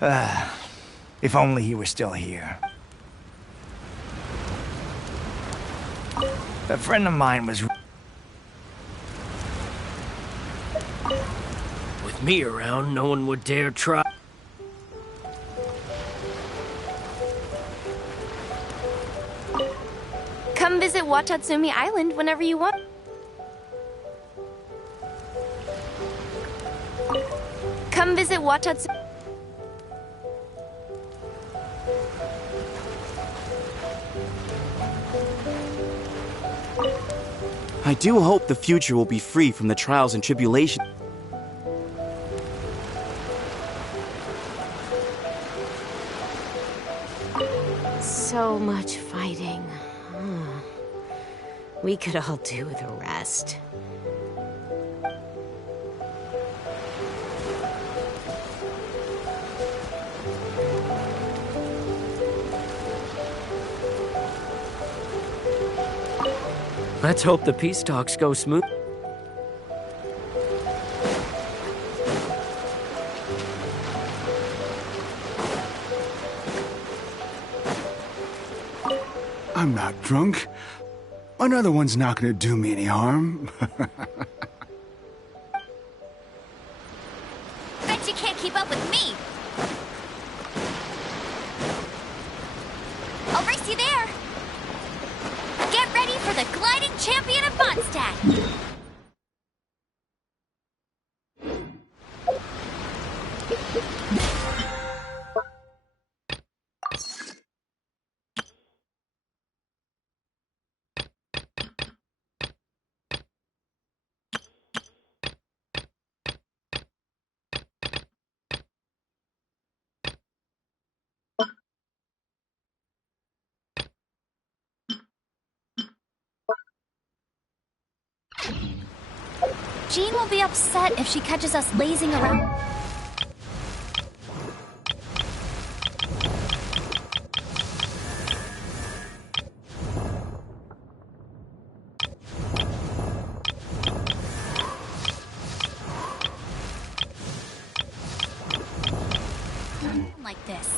If only he were still here. A friend of mine was... With me around, no one would dare try. Come visit Watatsumi Island whenever you want. Come visit Watatsumi. I do hope the future will be free from the trials and tribulations. So much fighting. We could all do with a rest. Let's hope the peace talks go smooth. I'm not drunk. Another one's not gonna do me any harm. Bet you can't keep up with me. I'll race you there. Get ready for the gliding champion of Mondstadt. Jean will be upset if she catches us lazing around. Like this.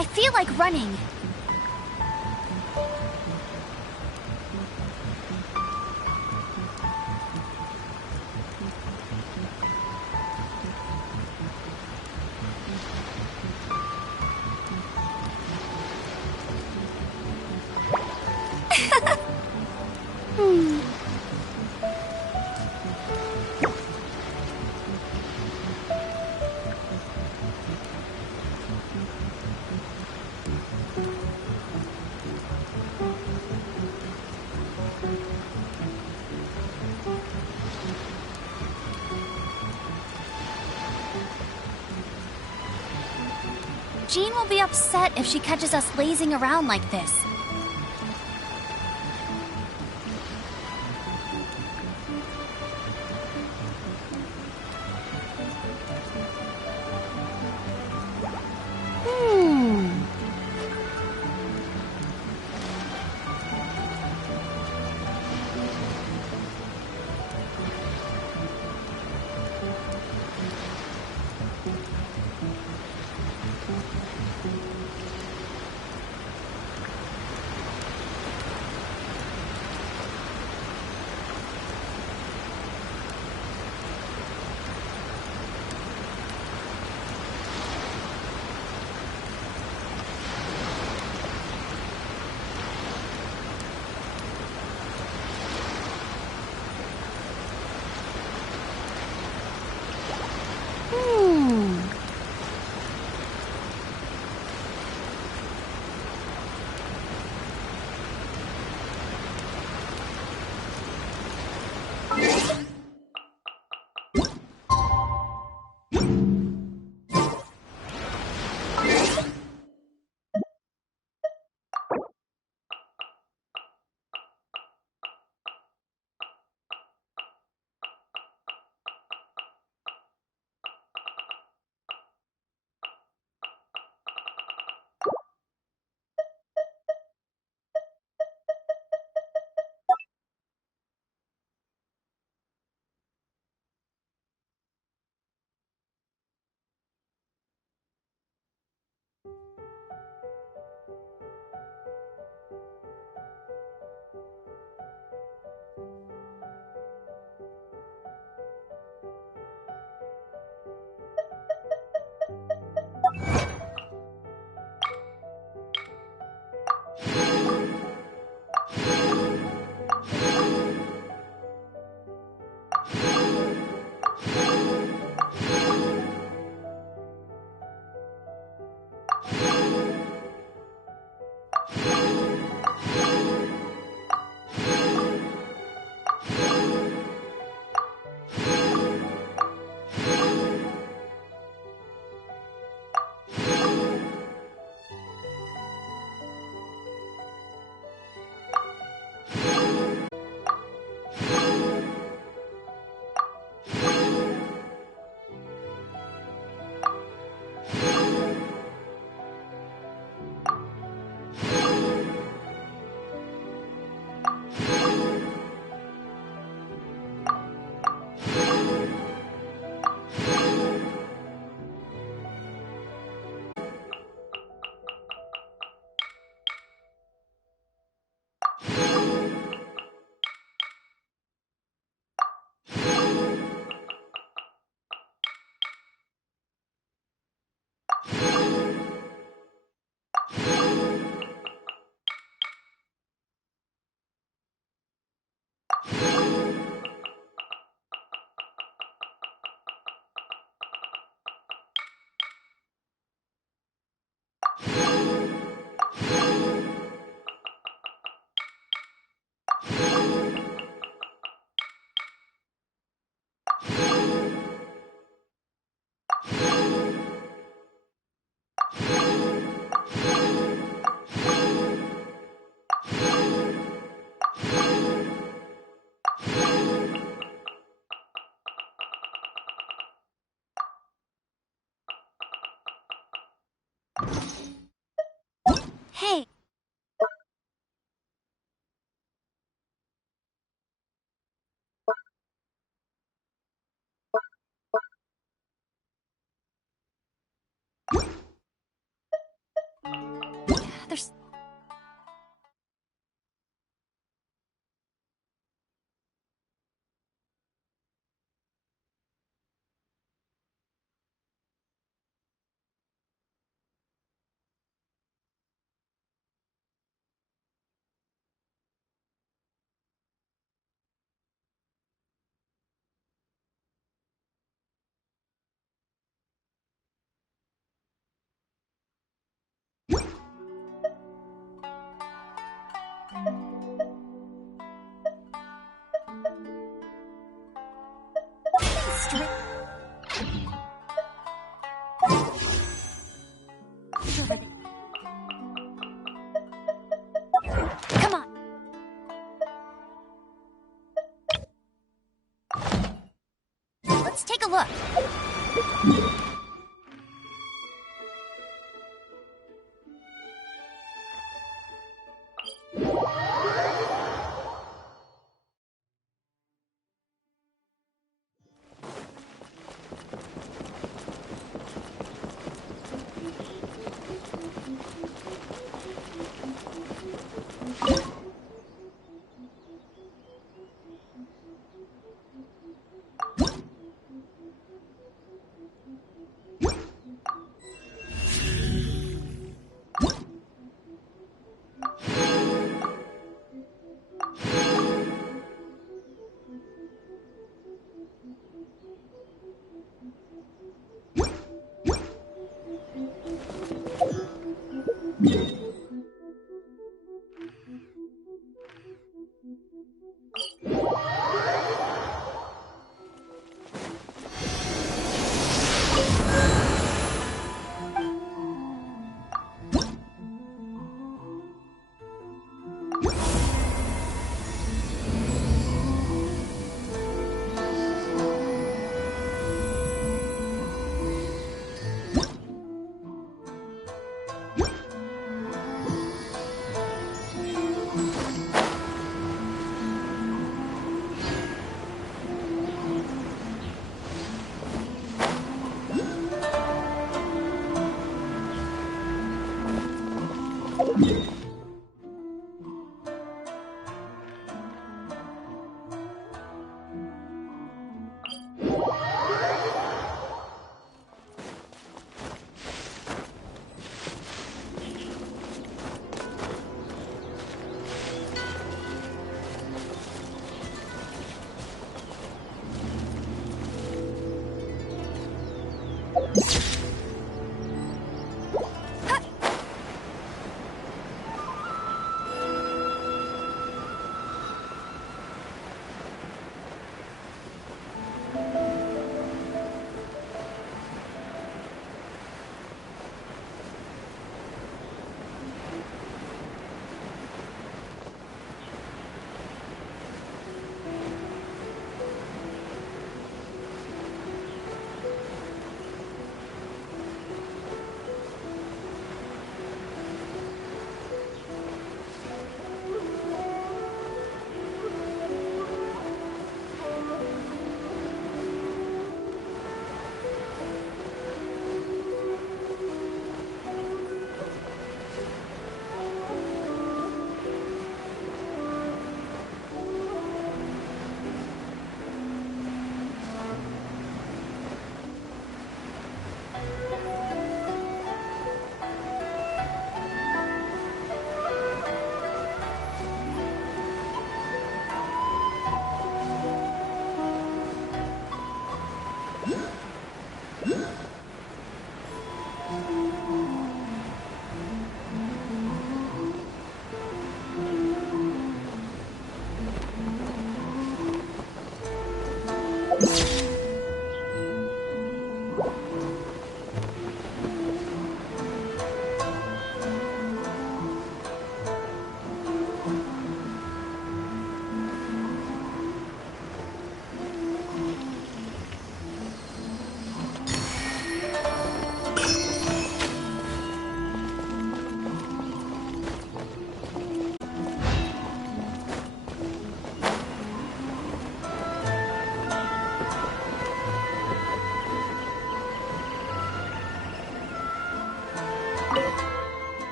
I feel like running. Jean will be upset if she catches us lazing around like this. Hey. There's... Take a look.